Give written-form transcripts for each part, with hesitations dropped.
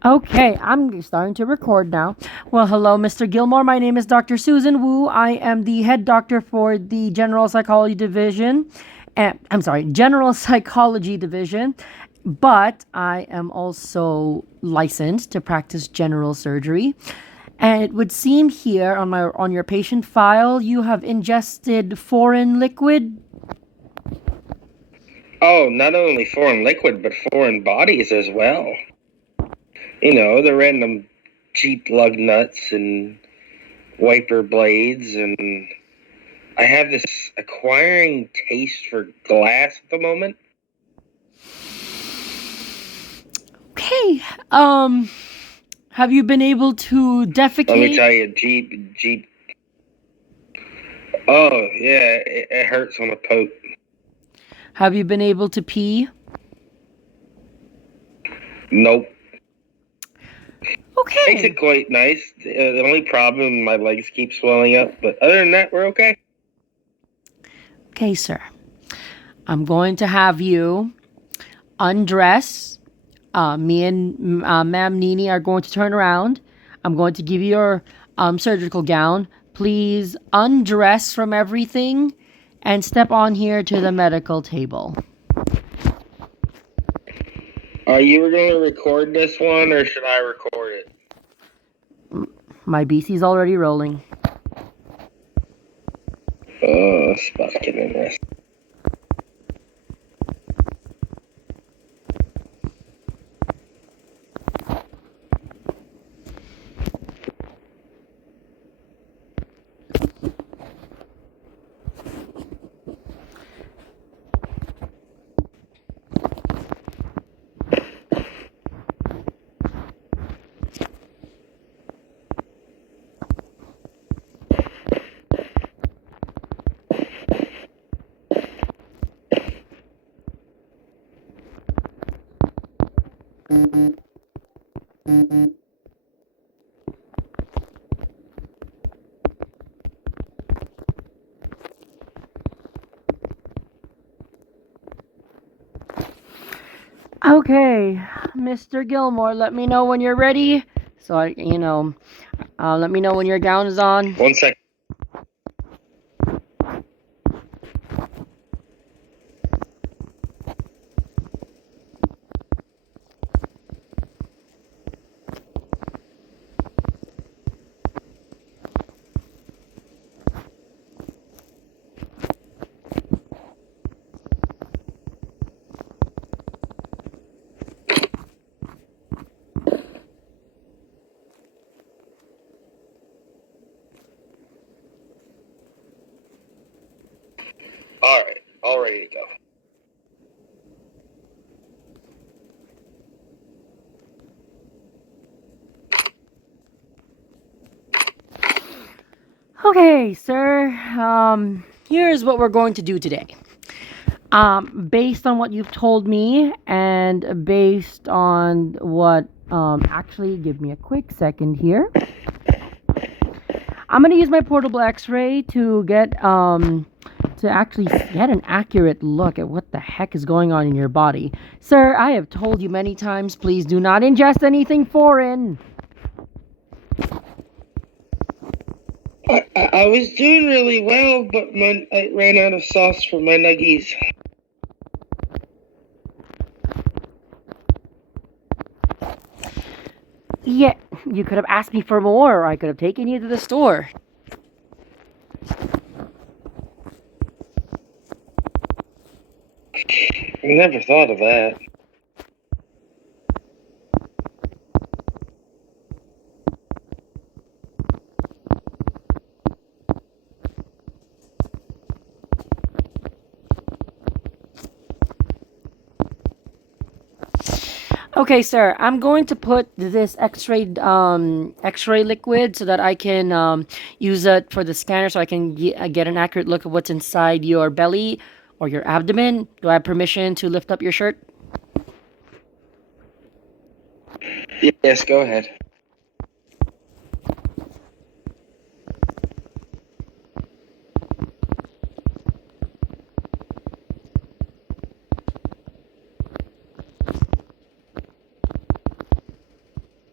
Okay, I'm starting to record now. Well, hello, Mr. Gilmore. My name is Dr. Susan Wu. I am the head doctor for the General Psychology Division. I'm sorry, General Psychology Division. But I am also licensed to practice general surgery. And it would seem here on your patient file you have ingested foreign liquid. Oh, not only foreign liquid, but foreign bodies as well. You know, the random Jeep lug nuts and wiper blades, and I have this acquiring taste for glass at the moment. Okay. Have you been able to defecate? Let me tell you, Jeep. Oh, yeah, it hurts on the poke. Have you been able to pee? Nope. Okay. Makes it quite nice. The only problem, my legs keep swelling up, but other than that, we're okay. Okay, sir. I'm going to have you undress. Me and Ma'am Nini are going to turn around. I'm going to give you your surgical gown. Please undress from everything and step on here to the medical table. Are you going to record this one, or should I record it? My BC's already rolling. Oh, it's about to get interesting. Okay, Mr. Gilmore, let me know when you're ready. So let me know when your gown is on. 1 second. All right, all ready to go. Okay, sir. Here's what we're going to do today. Based on what you've told me, and based on what, actually, give me a quick second here. I'm gonna use my portable X-ray to actually get an accurate look at what the heck is going on in your body. Sir, I have told you many times, please do not ingest anything foreign. I was doing really well, but I ran out of sauce for my nuggies. Yeah, you could have asked me for more, or I could have taken you to the store. I never thought of that. Okay, sir. I'm going to put this X-ray liquid so that I can use it for the scanner, so I can get an accurate look at what's inside your belly or your abdomen. Do I have permission to lift up your shirt? Yes, go ahead.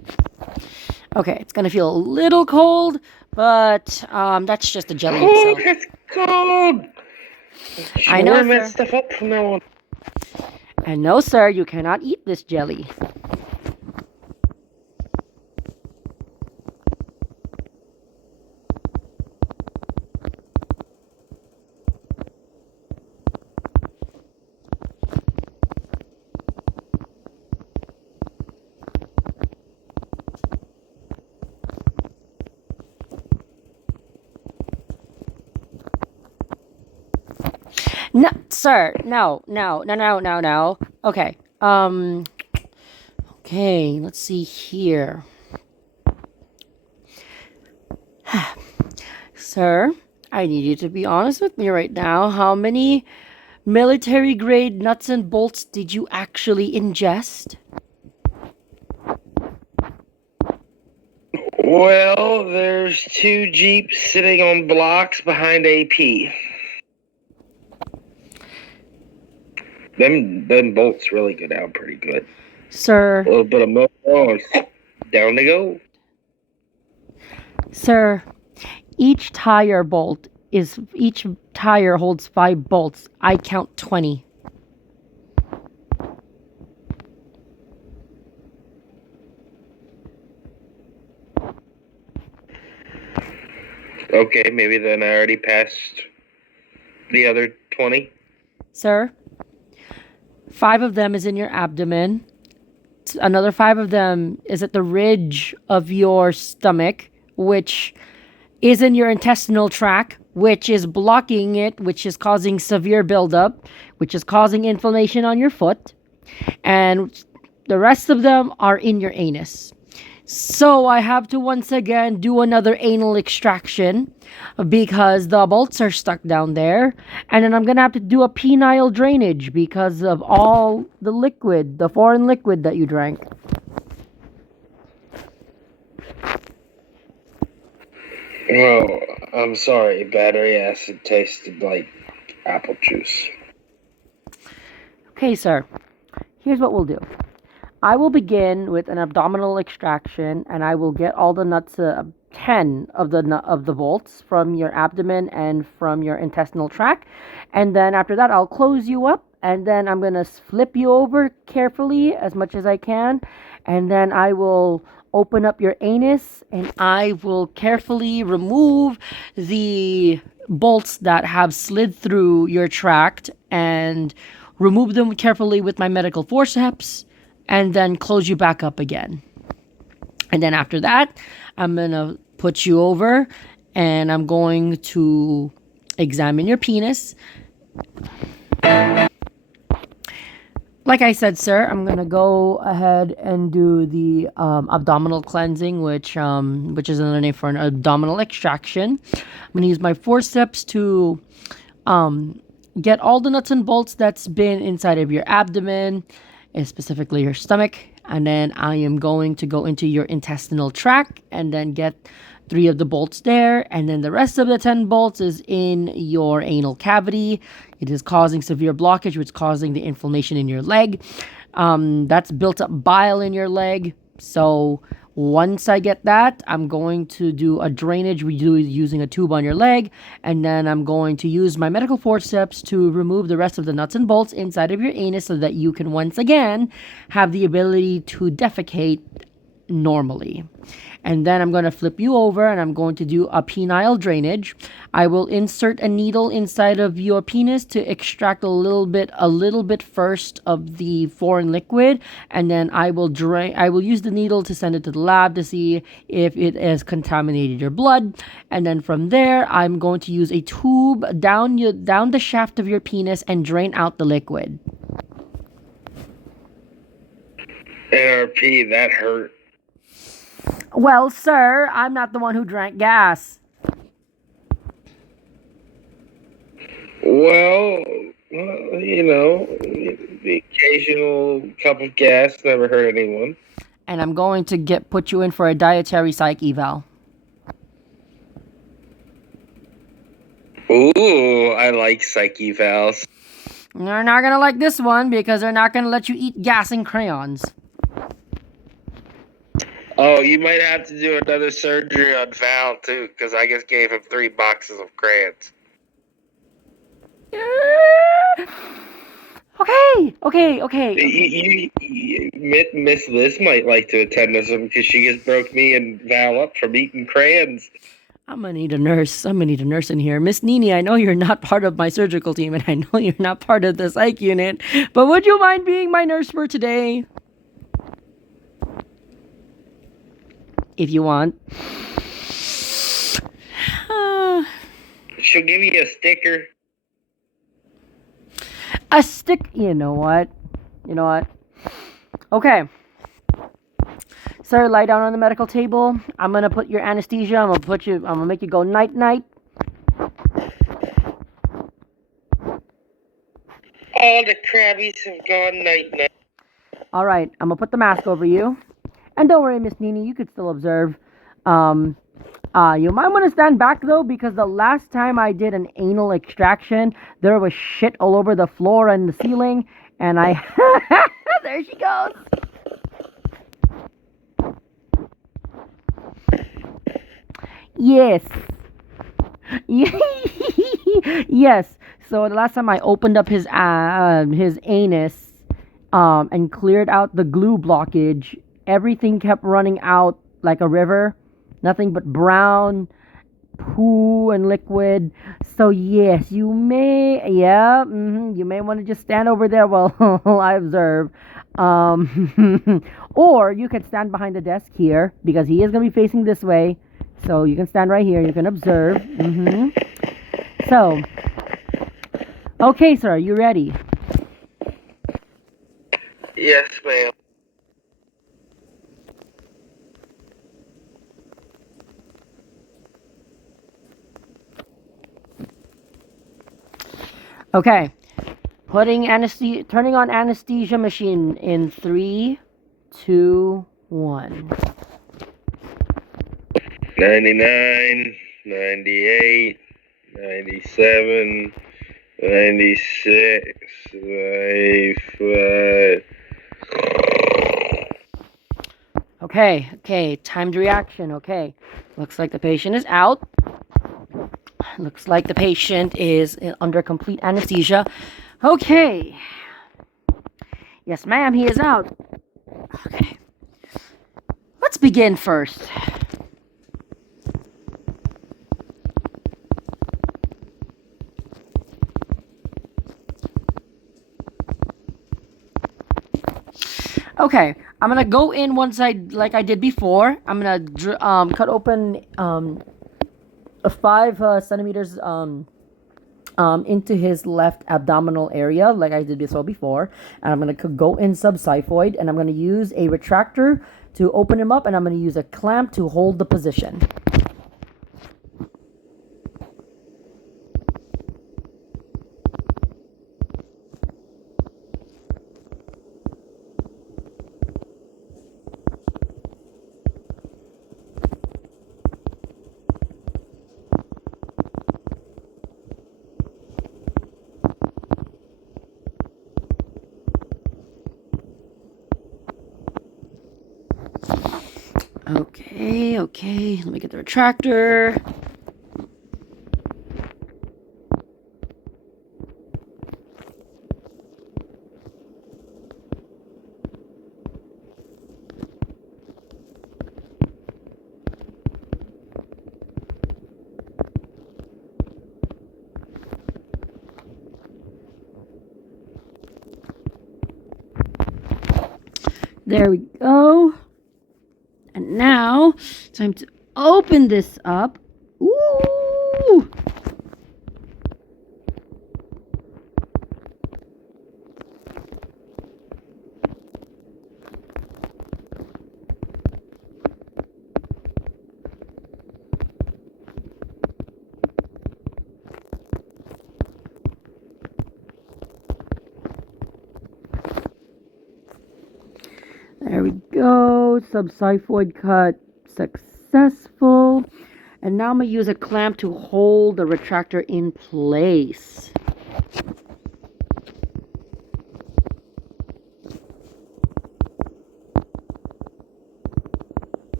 Okay, it's gonna feel a little cold, but that's just the jelly Oh, itself. that's cold! I know, Warm that sir. stuff up from now on. And no, sir, you cannot eat this jelly. No, sir. No, no, no, no, no, no. Okay. Okay, let's see here. Sir, I need you to be honest with me right now. How many military grade nuts and bolts did you actually ingest? Well, there's 2 Jeeps sitting on blocks behind AP. Them bolts really go down pretty good. Sir, A little bit of momo and down they go. sir, each tire holds 5 bolts. I count 20. Okay, maybe then I already passed the other 20. Sir, 5 of them is in your abdomen. Another 5 of them is at the ridge of your stomach, which is in your intestinal tract, which is blocking it, which is causing severe buildup, which is causing inflammation on your foot. And the rest of them are in your anus. So I have to once again do another anal extraction because the bolts are stuck down there. And then I'm going to have to do a penile drainage because of all the liquid, the foreign liquid that you drank. Oh, I'm sorry. Battery acid tasted like apple juice. Okay, sir. Here's what we'll do. I will begin with an abdominal extraction, and I will get all the nuts, 10 of the bolts from your abdomen and from your intestinal tract, and then after that, I'll close you up, and then I'm gonna flip you over carefully as much as I can, and then I will open up your anus, and I will carefully remove the bolts that have slid through your tract and remove them carefully with my medical forceps and then close you back up again. And then after that, I'm going to put you over and I'm going to examine your penis. Like I said, sir, I'm going to go ahead and do the abdominal cleansing, which is another name for an abdominal extraction. I'm going to use my forceps to get all the nuts and bolts that's been inside of your abdomen, and specifically your stomach, and then I am going to go into your intestinal tract and then get 3 of the bolts there, and then the rest of the 10 bolts is in your anal cavity. It is causing severe blockage, which is causing the inflammation in your leg. That's built up bile in your leg. So once I get that, I'm going to do a drainage. We do using a tube on your leg, and then I'm going to use my medical forceps to remove the rest of the nuts and bolts inside of your anus so that you can once again have the ability to defecate normally. And then I'm going to flip you over and I'm going to do a penile drainage. I will insert a needle inside of your penis to extract a little bit first of the foreign liquid, and then I will use the needle to send it to the lab to see if it has contaminated your blood. And then from there, I'm going to use a tube down the shaft of your penis and drain out the liquid. NRP, that hurt. Well, sir, I'm not the one who drank gas. Well, the occasional cup of gas never hurt anyone. And I'm going to put you in for a dietary psych eval. Ooh, I like psych evals. You're not gonna like this one because they're not gonna let you eat gas and crayons. Oh, you might have to do another surgery on Val too, because I just gave him 3 boxes of crayons. Okay. Miss Liz might like to attend this one because she just broke me and Val up from eating crayons. I'm gonna need a nurse. I'm gonna need a nurse in here. Miss Nini, I know you're not part of my surgical team and I know you're not part of the psych unit, but would you mind being my nurse for today? If you want. She'll give you a sticker. A stick. You know what? Okay. Sir, lie down on the medical table. I'm gonna put your anesthesia. I'm gonna make you go night night. All the crabbies have gone night night. All right. I'm gonna put the mask over you. And don't worry, Miss Nini, you could still observe. You might want to stand back though, because the last time I did an anal extraction, there was shit all over the floor and the ceiling, and I there she goes. Yes. Yes. So the last time I opened up his anus, and cleared out the glue blockage, everything kept running out like a river. Nothing but brown poo and liquid. So yes, you may, you may want to just stand over there while I observe. Or you can stand behind the desk here because he is going to be facing this way. So you can stand right here. You can observe. So, okay, sir, you ready? Yes, ma'am. Okay. Turning on anesthesia machine in 3, 2, 1. 99, 98, 97, 96, 95. Okay, timed reaction, okay. Looks like the patient is out. Looks like the patient is under complete anesthesia. Okay. Yes, ma'am, he is out. Okay. Let's begin first. Okay, I'm gonna go in one side like I did before. I'm gonna cut open 5 centimeters into his left abdominal area like I did so before, and I'm gonna go in subxiphoid, and I'm gonna use a retractor to open him up, and I'm gonna use a clamp to hold the position. Okay, let me get the retractor. There we go. And now, time to open this up. Ooh! There we go. Subxiphoid cut successful. And now I'm going to use a clamp to hold the retractor in place.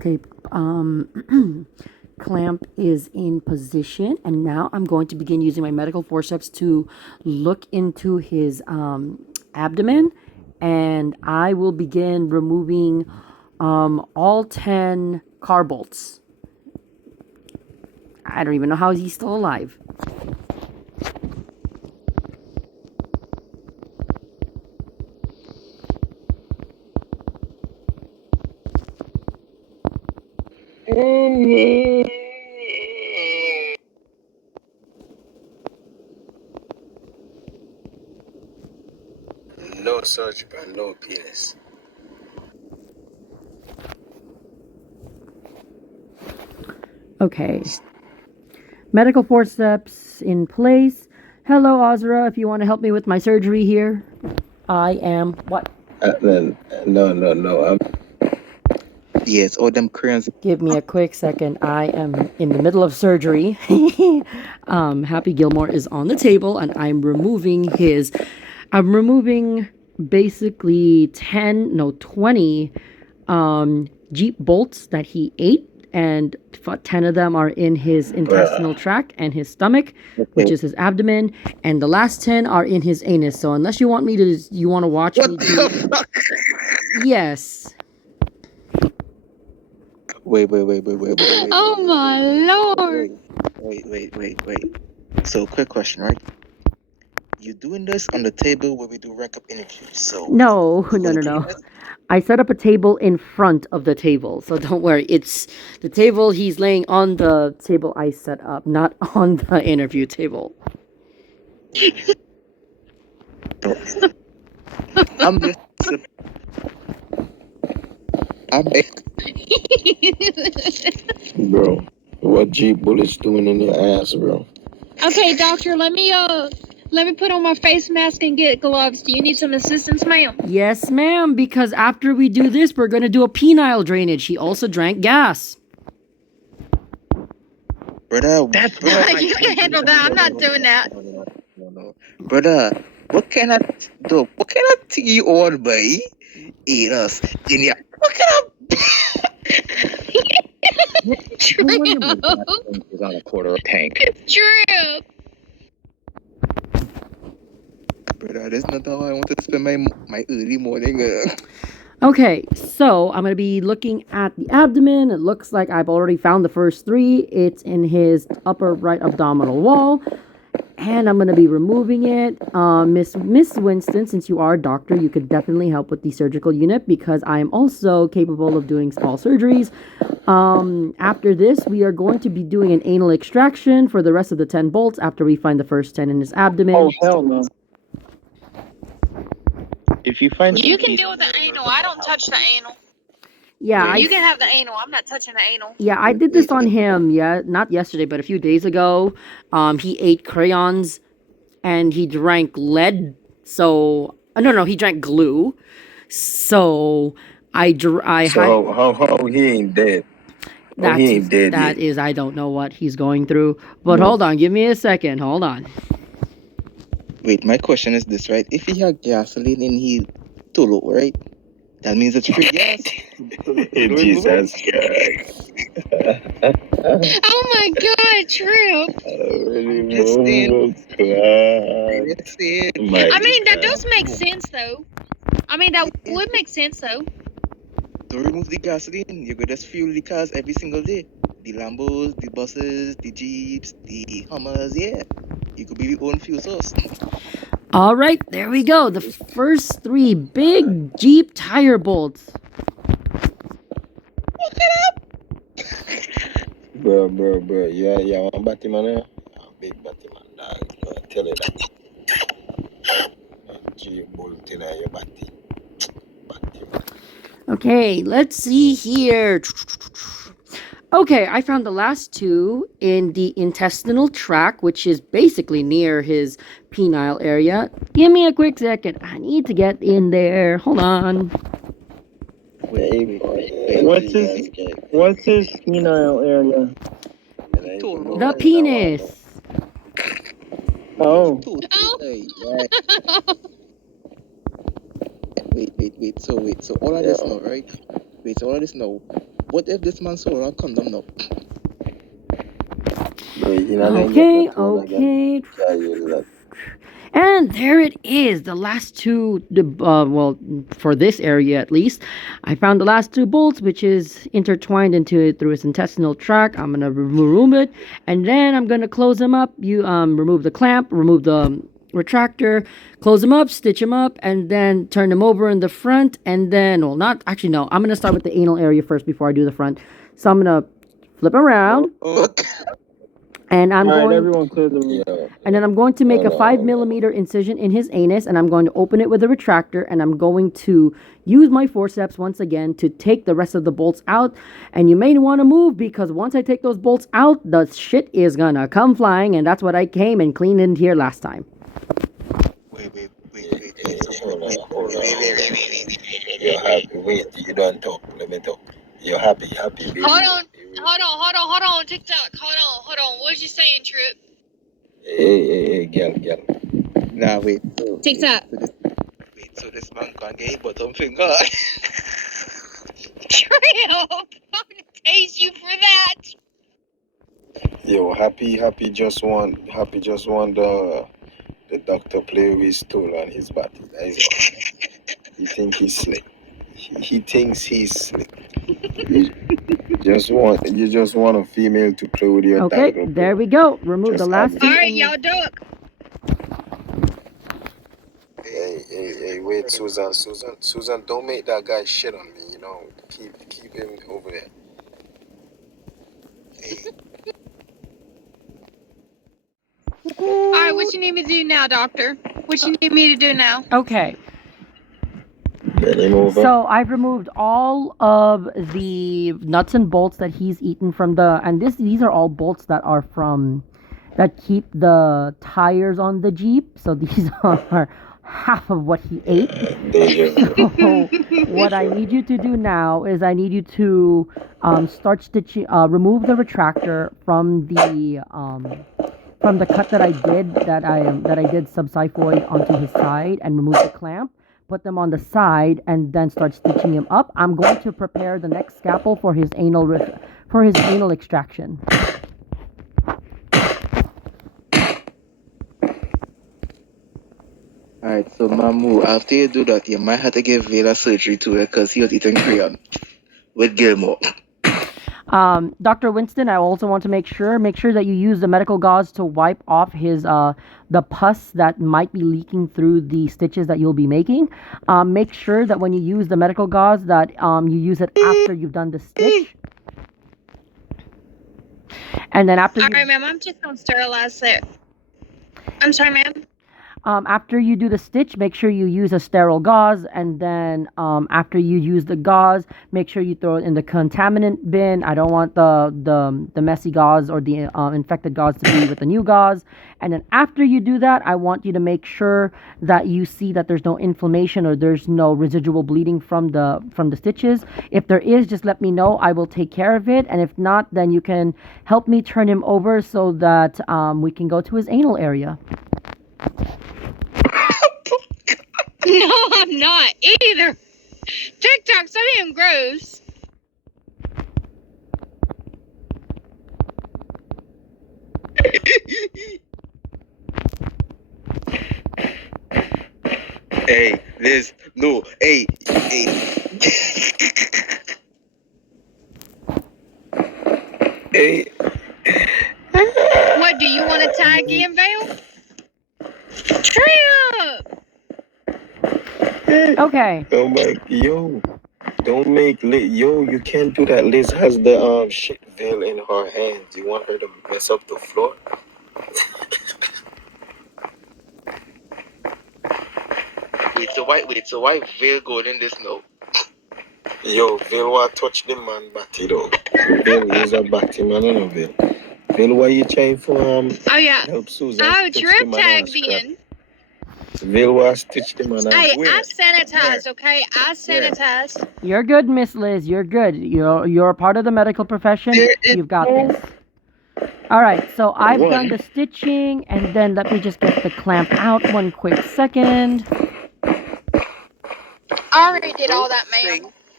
Okay, clamp is in position, and now I'm going to begin using my medical forceps to look into his abdomen, and I will begin removing all 10 car bolts. I don't even know how he's still alive. No surgical, no penis. Okay. Medical forceps in place. Hello, Ozra. If you want to help me with my surgery here, I am what? No. Yes, all them crayons. Give me a quick second. I am in the middle of surgery. Happy Gilmore is on the table, and I'm removing basically 20 Jeep bolts that he ate, and 10 of them are in his intestinal tract and his stomach, which is his abdomen, and the last 10 are in his anus. So unless you want to watch me do... Fuck? Yes. Wait. Oh my lord! Wait. So, quick question, right? You doing this on the table where we do rank up interviews? So No. you gonna clean this? I set up a table in front of the table, so don't worry. It's the table he's laying on the table I set up, not on the interview table. I'm just. Bro, what Jeep bullets doing in your ass, bro? Okay, doctor, let me put on my face mask and get gloves. Do you need some assistance, ma'am? Yes, ma'am, because after we do this, we're going to do a penile drainage. He also drank gas. Brother, You can handle that. I'm not doing that. No. Brother, what kind of thing you on, boy? Eat us. What kind True. Is on a quarter of tank. It's true. Brother, there's not how I want to spend my early morning. Okay, so I'm going to be looking at the abdomen. It looks like I've already found the first 3. It's in his upper right abdominal wall. And I'm going to be removing it. Miss Winston, since you are a doctor, you could definitely help with the surgical unit because I am also capable of doing small surgeries. After this, we are going to be doing an anal extraction for the rest of the 10 bolts after we find the first 10 in his abdomen. Oh, hell no. If you find You can deal with the anal. I don't touch the anal. Yeah, You can have the anal. I'm not touching the anal. Yeah, I did this on him. Yeah, not yesterday, but a few days ago. He ate crayons, and he drank lead. So no, he drank glue. So So how he ain't dead? Oh, he ain't dead that yet. is, I don't know what he's going through. But hold on, give me a second. Hold on. Wait, my question is this, right? If he had gasoline and he too low, right? That means it's free gas. Jesus Christ. Oh my god, true. I mean, that does make sense, though. I mean, that would make sense, though. To remove the gasoline, you could just fuel the cars every single day. The Lambos, the buses, the Jeeps, the Hummers, yeah. You could be your own fuel source. All right, there we go. The first 3 big Jeep tire bolts. Look it up! Bro. Yeah, one Batman there. Big Batman, dog. Tell it that. Jeep bullet in your body. Batman. Okay, let's see here. Okay, I found the last 2 in the intestinal tract, which is basically near his penile area. Give me a quick second. I need to get in there. Hold on. Wait. What's his penile area? The penis. Oh. Wait. So all of this now, right? So all of this now. What if this man sold a condom now? Bro, you not gonna get Okay, that tool again. okay. Can't use that. And there it is, the last two, well, for this area at least. I found the last two bolts, which is intertwined through his intestinal tract. I'm gonna remove it, and then I'm gonna close them up. You remove the clamp, remove the retractor, close them up, stitch them up, and then turn them over in the front. And then, well, not actually, no. I'm gonna start with the anal area first before I do the front. So I'm gonna flip around, Oh, and I'm Alright, going. everyone clear the room. Yo, And then I'm going to make a hold on, 5 hold on. millimeter incision in his anus, and I'm going to open it with a retractor, and I'm going to use my forceps once again to take the rest of the bolts out. And you may want to move, because once I take those bolts out, the shit is gonna come flying, and that's what I came and cleaned in here last time. wait. Hold on. You're happy. Wait, you don't talk. Let me talk. You're happy, baby. Hold on, TikTok. Hold on. What you saying, Trip? Hey, girl. Nah, wait. TikTok. So this man can't get his bottom finger. Trip, I'm gonna tase you for that. Yo, happy just want the doctor play with his tool on his body. That is all. He think he's slick. He thinks he's slick. You just want a female to play with your Okay, title. there we go. Remove the Just last have two. it. Alright, y'all duck. Hey, wait, Susan, don't make that guy shit on me, you know. Keep him over there. Alright, what you need me to do now, doctor? What you need me to do now? Okay, Get him over. so I've removed all of the nuts and bolts that he's eaten from these are all bolts that are that keep the tires on the Jeep. So these are half of what he ate. So what I need you to do now is I need you to start stitching, remove the retractor from the cut that I did subxiphoid onto his side, and remove the clamp. Put them on the side, and then start stitching him up. I'm going to prepare the next scalpel for his anal extraction. Alright, so Mamu, after you do that, you might have to give Vela surgery to her because he was eating crayon with Gilmore. Dr. Winston, I also want to make sure that you use the medical gauze to wipe off his the pus that might be leaking through the stitches that you'll be making. Make sure that when you use the medical gauze that you use it after you've done the stitch. And then after Alright, ma'am, I'm just gonna sterilize it. I'm sorry, ma'am. After you do the stitch, make sure you use a sterile gauze, and then after you use the gauze, make sure you throw it in the contaminant bin. I don't want the messy gauze or the infected gauze to be with the new gauze. And then after you do that, I want you to make sure that you see that there's no inflammation or there's no residual bleeding from the stitches. If there is, just let me know. I will take care of it. And if not, then you can help me turn him over so that we can go to his anal area. No, I'm not either. TikTok, so damn gross. Hey, Liz, no, hey. Hey. What, do you want to tag in, Vale? Trip! Okay. Oh my, yo. Don't make you can't do that. Liz has the shit veil in her hands. You want her to mess up the floor? So why Vale going in this now? Yo, Veil want touch the man batty though. Veil is a batty man, you know, Veil. Veil, why you trying for Oh, yeah. help Susan Oh, stitch Trip the man tagged and scrap? in. Veil want stitch the man Hey, and I sanitized, okay? I sanitized. You're good, Miss Liz. You're good. You're a part of the medical profession. You've got this. All right, so I've done the stitching, and then let me just get the clamp out one quick second. I already did all that, ma'am.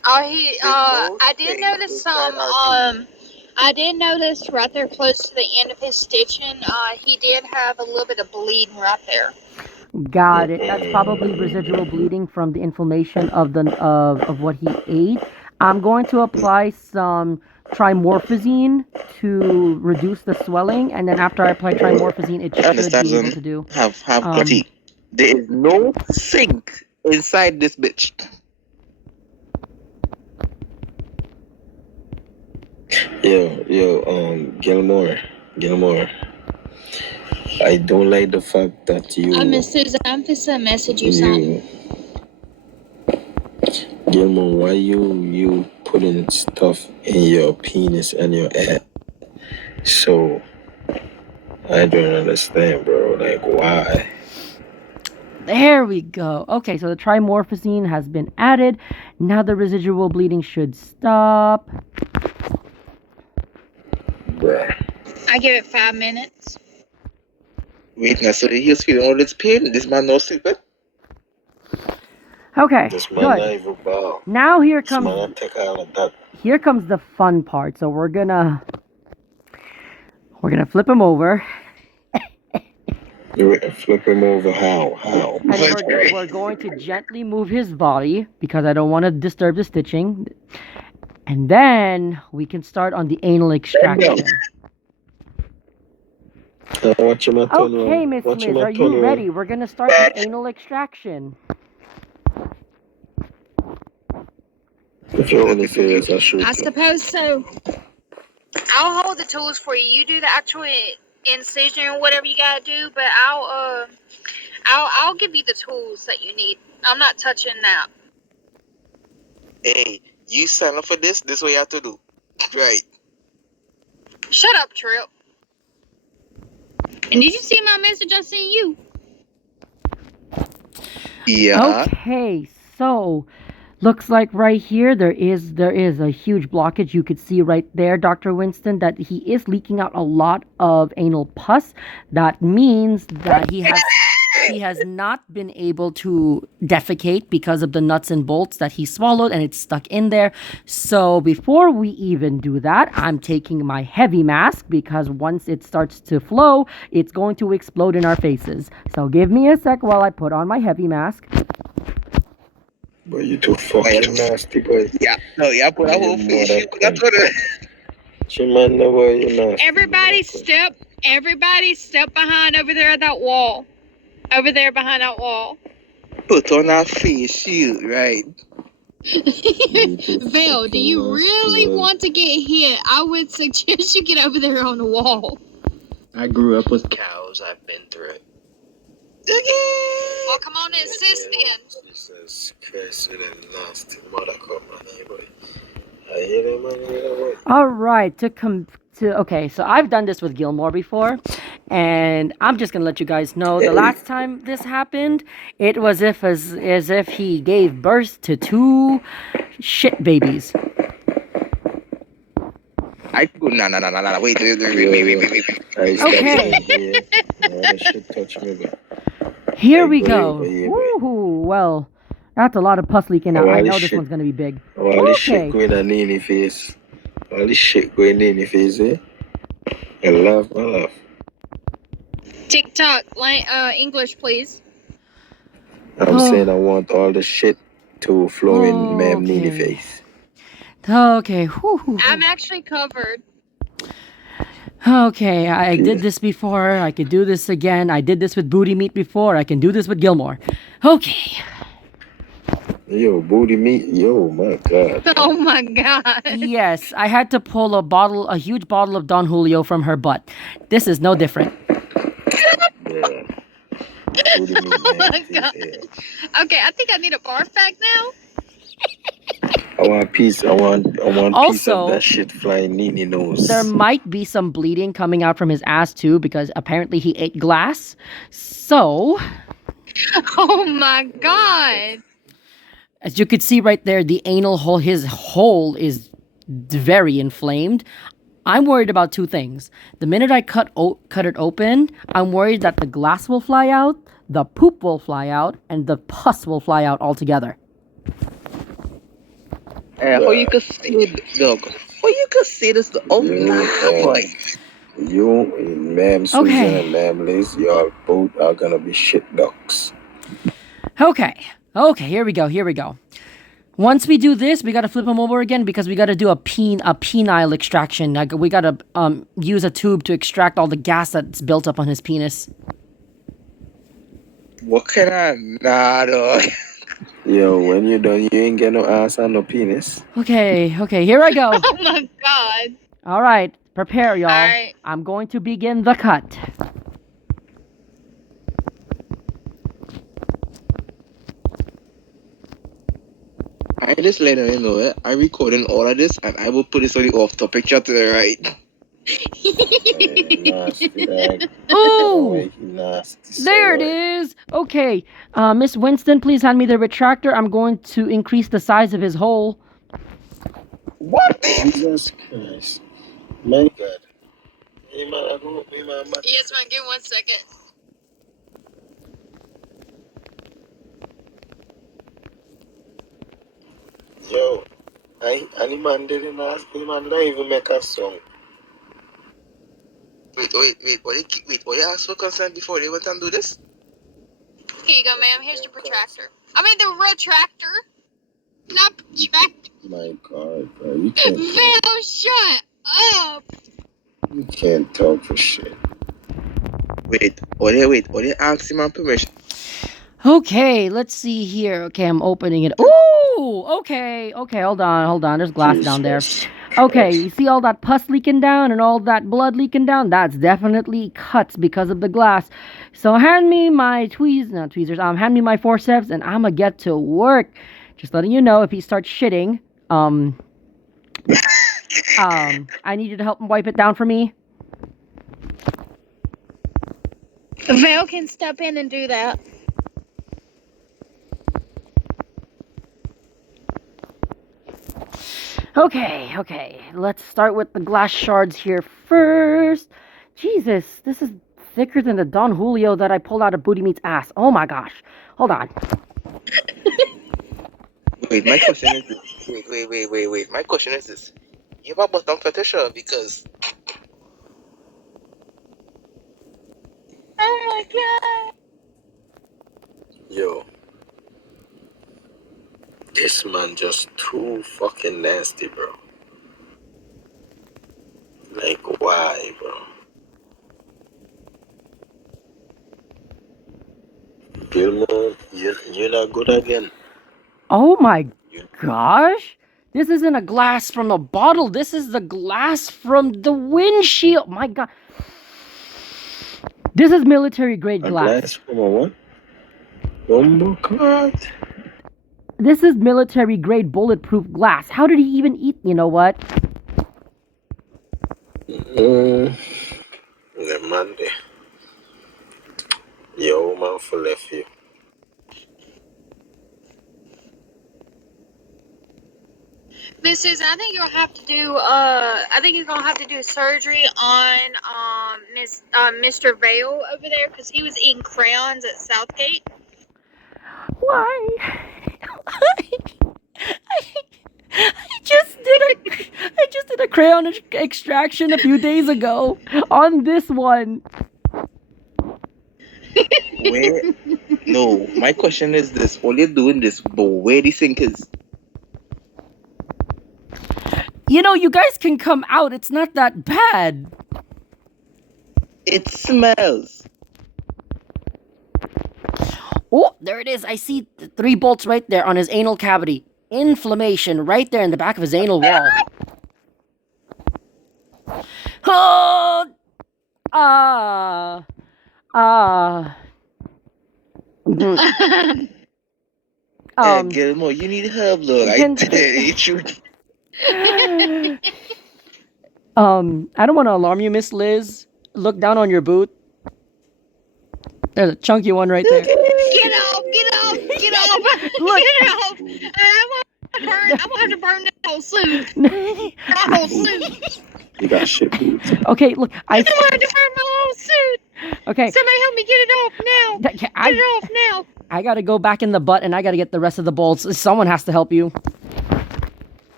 Oh, no I did thing notice inside some, our teeth. I did notice right there close to the end of his stitching, he did have a little bit of bleeding right there. Got it. That's probably residual bleeding from the inflammation of what he ate. I'm going to apply some trimorphazine to reduce the swelling, and then after I apply trimorphazine, it should be able to do. Have Um, critique. There is no sink inside this bitch. Gilmore. I don't like the fact that Miss Susan, I'm just gonna message you something. Gilmore, why you putting stuff in your penis and your ass? So I don't understand, bro. Like, why? There we go. Okay, so the trimorphazine has been added. Now the residual bleeding should stop. Bruh. I give it 5 minutes. Wait, now, so he's feeling all this pain. This man no sleeping. Okay, This man not good. even bow. Now This man not take all of that. here comes the fun part. So we're gonna flip him over, You flip him over. How? and we're going to gently move his body because I don't want to disturb the stitching. And then we can start on the anal extraction. Watch him at turn Okay, around. Miss Watch Liz, him are at turn you around. ready? We're gonna start the anal extraction. If you're only serious, I shoot I you. suppose so. I'll hold the tools for you. You do the actual incision or whatever you gotta do, but I'll give you the tools that you need. I'm not touching that. Hey, you sign up for this. This is what you have to do. Right. Shut up, Trip. And did you see my message I sent you? Yeah. Okay, so looks like right here there is a huge blockage. You could see right there, Dr. Winston, that he is leaking out a lot of anal pus. That means that he has not been able to defecate because of the nuts and bolts that he swallowed, and it's stuck in there. So before we even do that, I'm taking my heavy mask because once it starts to flow, it's going to explode in our faces. So give me a sec while I put on my heavy mask. But you too fucking nasty, boy. Yeah. No, yeah, put a whole face shield. That's what it Chimanda, boy, you nasty. Everybody step behind over there at that wall. Over there behind that wall. Put on a face shield, right? Vale, do you really want to get hit? I would suggest you get over there on the wall. I grew up with cows. I've been through it. Well, come on and assist then. Jesus Christ, you them nasty mother come on, boy. I hear them, man. All right, okay, so I've done this with Gilmore before, and I'm just gonna let you guys know the last time this happened, it was as if he gave birth to 2 shit babies. I go no. Wait. Okay. That shit touch me, but Here we go. Woohoo! Well, that's a lot of pus leaking out. Oh, I all know this this shit- one's gonna be big. all this shit Okay. going on in your face. All this shit going in your face, eh? I laugh. TikTok, English, please. I'm saying I want all the shit to flow in ma'am Nini Okay. face. Okay. Whew. I'm actually covered. Okay, I did this before. I could do this again. I did this with booty meat before. I can do this with Gilmore. Okay. Yo, booty meat. Yo, my God. Oh my god. Yes, I had to pull a huge bottle of Don Julio from her butt. This is no different. Yeah. Booty meat, Oh my man. god. Okay, I think I need a barf bag now. I want a piece. I want piece Also, of that shit flying Nini nose. There might be some bleeding coming out from his ass too because apparently he ate glass. So, Oh my god. as you could see right there, the anal hole, his hole is very inflamed. I'm worried about 2 things. The minute I cut it open, I'm worried that the glass will fly out, the poop will fly out, and the pus will fly out altogether. How you Bruh, could say dog? How you could say this? Oh you nah, boy. and you, ma'am Susan Okay. and ma'am Liz, y'all both are gonna be shit ducks. Okay. Okay, here we go. Here we go. Once we do this, we gotta flip him over again because we gotta do a penile extraction. Like we gotta use a tube to extract all the gas that's built up on his penis. What kind of nah, dog? Yo, when you done, you ain't get no ass and no penis. Okay, okay, here I go. Oh my god. All right, prepare, y'all. Alright. I'm going to begin the cut. I just let you know it. I recording all of this and I will put this on the off-topic chat to the right. Nasty dog. Ooh! Nasty. There it is. Okay, Miss Winston, please hand me the retractor. I'm going to increase the size of his hole. What? Jesus Christ. My God. Hey man, I go hey man, Yes, man, give me 1 second. Yo, any man didn't ask him man not even make a song. Wait. What you asked for consent before they went and do this? Here you go, ma'am. Here's the protractor. I mean, the retractor. Not protractor. My God, bro, you can't talk. Val, shut up. You can't talk for shit. Wait. What they ask him on permission? Okay, let's see here. Okay, I'm opening it. Ooh! Okay, hold on. There's glass down there. Jesus Okay, Christ. you see all that pus leaking down and all that blood leaking down? That's definitely cuts because of the glass. So hand me my hand me my forceps and I'ma get to work. Just letting you know if he starts shitting, I need you to help him wipe it down for me. Val can step in and do that. Okay. Let's start with the glass shards here first. Jesus, this is thicker than the Don Julio that I pulled out of Booty Meat's ass. Oh my gosh. Hold on. Wait, my question is this. Wait. My question is this. You have a bottom fetish because Oh my god. Yo, this man just too fucking nasty, bro. Like, why, bro? Gilmore, you're not good again. Oh my gosh. This isn't a glass from the bottle. This is the glass from the windshield. My god. This is military grade A glass. glass from a what? Bumbo clot? This is military grade bulletproof glass. How did he even eat? You know what? The Monday. Yo, man, for left you. Miss Susan, I think you'll have to do. I think you're gonna have to do surgery on Mr. Vale over there because he was eating crayons at Southgate. Why? I just did a crayon extraction a few days ago on this one. where? No, my question is this. All you're doing this, but where the sink is? You know, you guys can come out. It's not that bad. It smells. Oh, there it is. I see 3 bolts right there on his anal cavity. Inflammation right there in the back of his anal wall. Oh! Gilmore, you need help, look. I can- hate you. I don't want to alarm you, Miss Liz. Look down on your boot. There's a chunky one right there. Get off! Look. Get off! I'm gonna have to burn that whole suit. That whole suit. You got shit boots. Okay, look, I'm gonna have to burn my whole suit. Okay. Somebody help me get it off now. Get it off now. I gotta go back in the butt and I gotta get the rest of the bolts. Someone has to help you.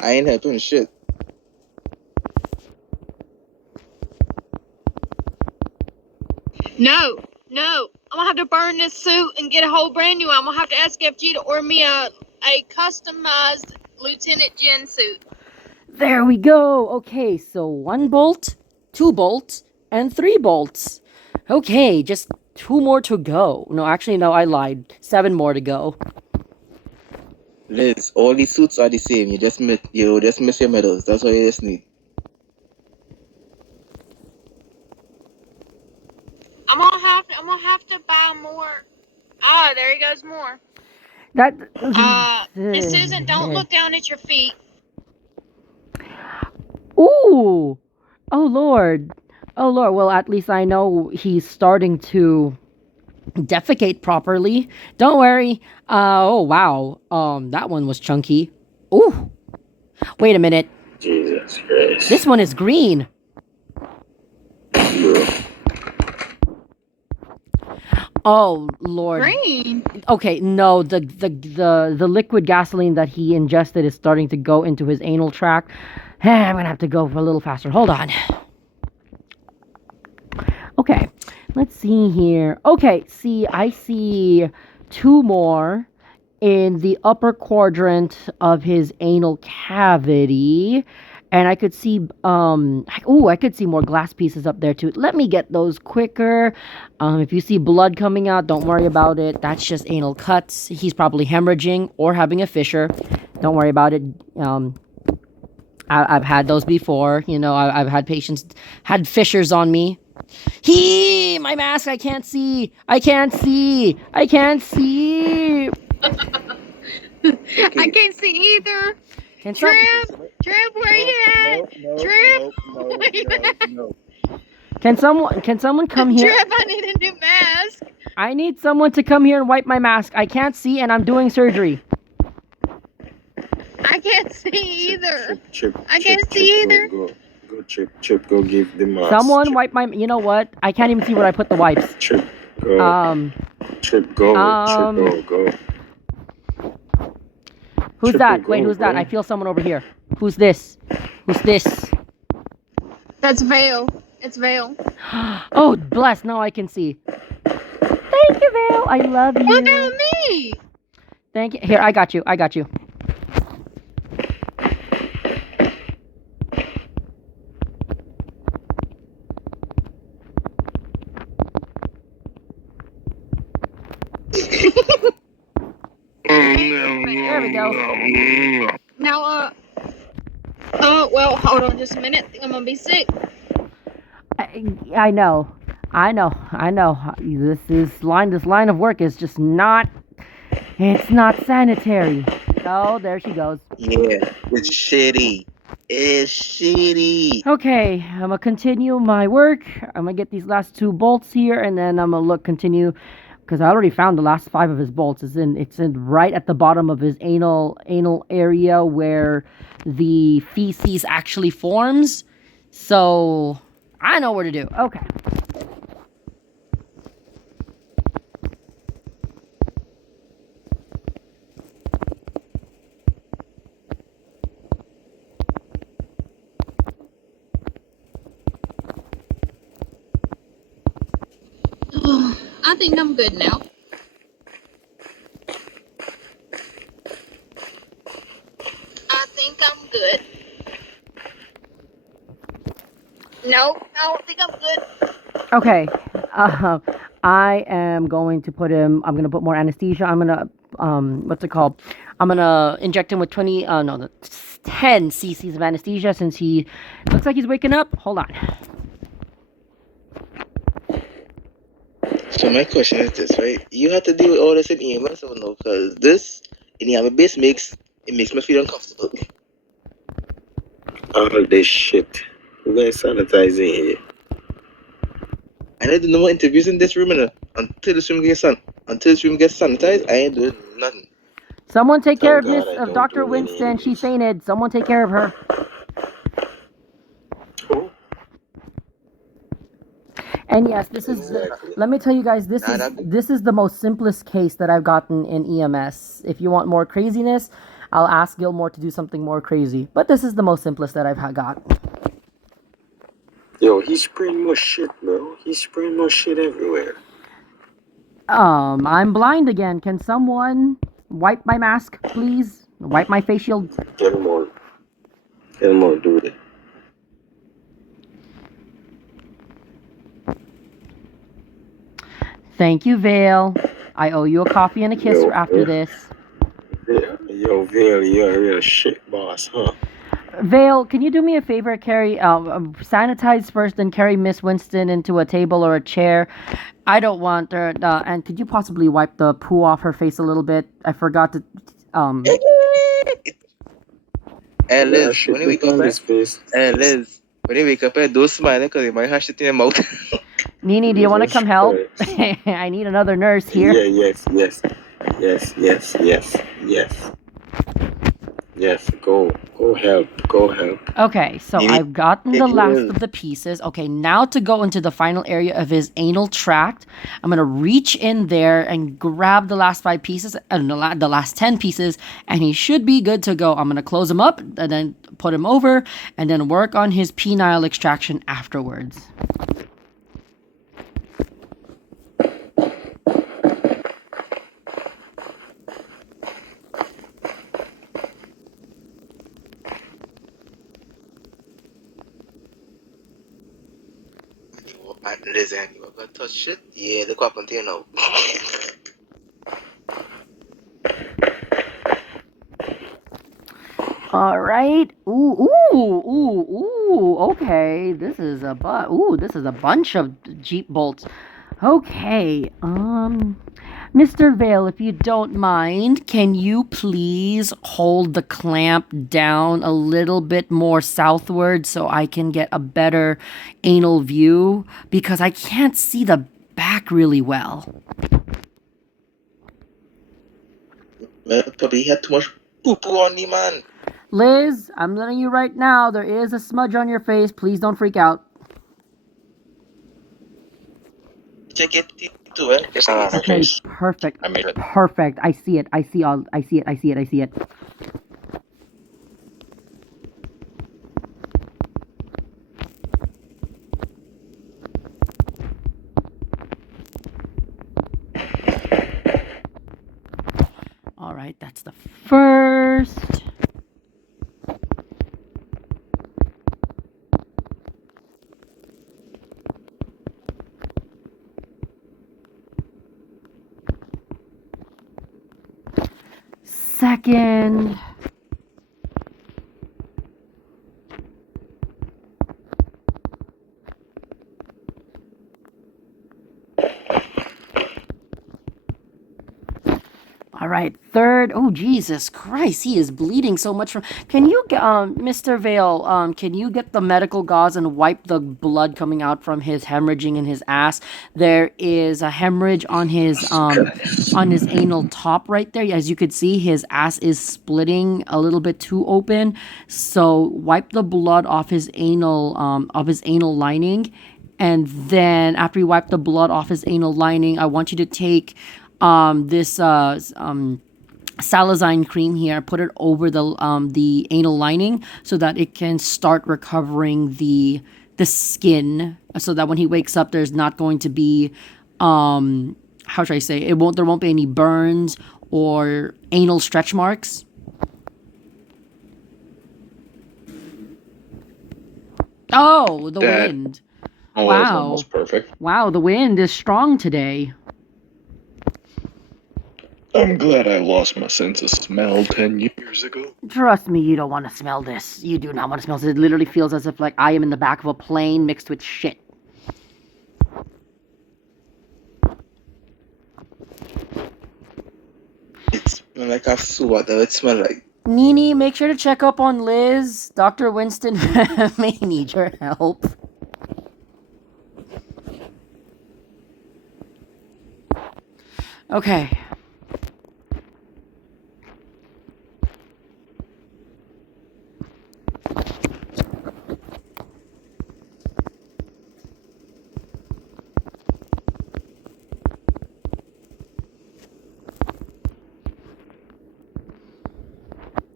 I ain't helping shit. No, no. I'm gonna have to burn this suit and get a whole brand new one. I'm gonna have to ask FG to order me a customized Lieutenant Jen suit. There we go. Okay, so 1 bolt, 2 bolts, and 3 bolts. Okay, just 2 more to go. No, actually, no, I lied. 7 more to go. Liz, all these suits are the same. You just miss your medals. That's what you just need. I'm gonna have to buy more. Ah, there he goes more. That. Miss Susan, don't look down at your feet. Ooh! Oh Lord. Oh Lord. Well, at least I know he's starting to defecate properly. Don't worry. Oh wow. That one was chunky. Ooh. Wait a minute. Jesus Christ. This one is green. Bro. Oh Lord. Green. Okay, no, the liquid gasoline that he ingested is starting to go into his anal tract. I'm gonna have to go for a little faster. Hold on. Okay, let's see here. Okay, see, I see 2 more in the upper quadrant of his anal cavity. And I could see, I could see more glass pieces up there too. Let me get those quicker. If you see blood coming out, don't worry about it. That's just anal cuts. He's probably hemorrhaging or having a fissure. Don't worry about it. I've had those before. You know, I've had patients had fissures on me. My mask, I can't see. I can't see. I can't see. I can't see either. Can Trip, some- Trip, where you at? Trip, No. Can someone come here? Trip, I need a new mask. I need someone to come here and wipe my mask. I can't see and I'm doing surgery. I can't see either. Chip, I can't see either. Go, Chip, go give the mask. Someone Chip, wipe my. You know what? I can't even see where I put the wipes. Chip, go. Chip, go. Chip, go. Who's Chip, that? go, Wait, who's that? bro. I feel someone over here. Who's this? Who's this? That's Vale. It's Vale. Oh, bless. Now I can see. Thank you, Vale. I love you. What about me? Thank you. Here, I got you. I got you. There we go. Now, well, hold on just a minute. I think I'm gonna be sick. I know. This line of work is just not. It's not sanitary. Oh, there she goes. Yeah, it's shitty. It's shitty. Okay, I'm gonna continue my work. I'm gonna get these last 2 bolts here, and then I'm gonna continue, because I already found the last 5 of his bolts. It's in right at the bottom of his anal area where the feces actually forms. So I know what to do. Okay. I think I'm good now. I think I'm good. No, I don't think I'm good. Okay. I am going to put him. I'm gonna put more anesthesia. I'm gonna what's it called? I'm gonna inject him with 10 cc's of anesthesia since he looks like he's waking up. Hold on. So my question is this, right? You have to deal with all this in EMS or no? Because this in the army base makes me feel uncomfortable. All this shit. We're going to sanitize in here. I need no more interviews in this room, until this room gets sanitized. I ain't doing nothing. Someone take care of Thank Miss God I don't Dr. do any Winston. She interviews. fainted. Someone take care of her. Oh, And yes, this is. exactly. Let me tell you guys, this is the most simplest case that I've gotten in EMS. If you want more craziness, I'll ask Gilmore to do something more crazy. But this is the most simplest that I've got. Yo, he's spraying more shit, bro. He's spraying more shit everywhere. I'm blind again. Can someone wipe my mask, please? Wipe my face shield. Gilmore, do it. Thank you, Vale. I owe you a coffee and a kiss after this. Yo, Vale, you're a real shit boss, huh? Vale, can you do me a favor? Sanitize first, then carry Miss Winston into a table or a chair. I don't want her. And could you possibly wipe the poo off her face a little bit? I forgot to. Hey Liz, shit when you wake up, on his face. hey Liz, when you wake up, don't smile because you might have shit in your mouth. Nini, do you want to come help? I need another nurse here. Yeah, yes. Go help. Okay, so Nini, I've gotten the it last is. of the pieces. Okay, now to go into the final area of his anal tract, I'm gonna reach in there and grab the last 5 pieces, the last 10 pieces, and he should be good to go. I'm gonna close him up and then put him over, and then work on his penile extraction afterwards. Liz, and you ever touch shit? Yeah, look up until now. All right. Ooh. Okay, this is a bunch of Jeep bolts. Okay. Mr. Vale, if you don't mind, can you please hold the clamp down a little bit more southward so I can get a better anal view? Because I can't see the back really well. Probably had too much poo-poo on me, man. Liz, I'm letting you right now, there is a smudge on your face. Please don't freak out. Check it too, eh? It's not on her Okay, face. perfect. I made it. Perfect. I see it. I see it. All right, that's the first. Second. All right, third. Oh, Jesus Christ, he is bleeding so much from. Can you, Mr. Vale, can you get the medical gauze and wipe the blood coming out from his hemorrhaging in his ass? There is a hemorrhage on his anal top right there. As you could see, his ass is splitting a little bit too open. So wipe the blood off his anal lining. And then after you wipe the blood off his anal lining, I want you to take this Salazine cream here, put it over the anal lining so that it can start recovering the skin, so that when he wakes up, there's not going to be how should I say, there won't be any burns or anal stretch marks. Oh, the wind. Oh, Wow. that's almost perfect. Wow, the wind is strong today. I'm glad I lost my sense of smell 10 years ago. Trust me, you don't want to smell this. You do not want to smell this. It literally feels as if like I am in the back of a plane mixed with shit. It smells like a sewer, though. It smells like. Nini, make sure to check up on Liz. Dr. Winston may need your help. Okay.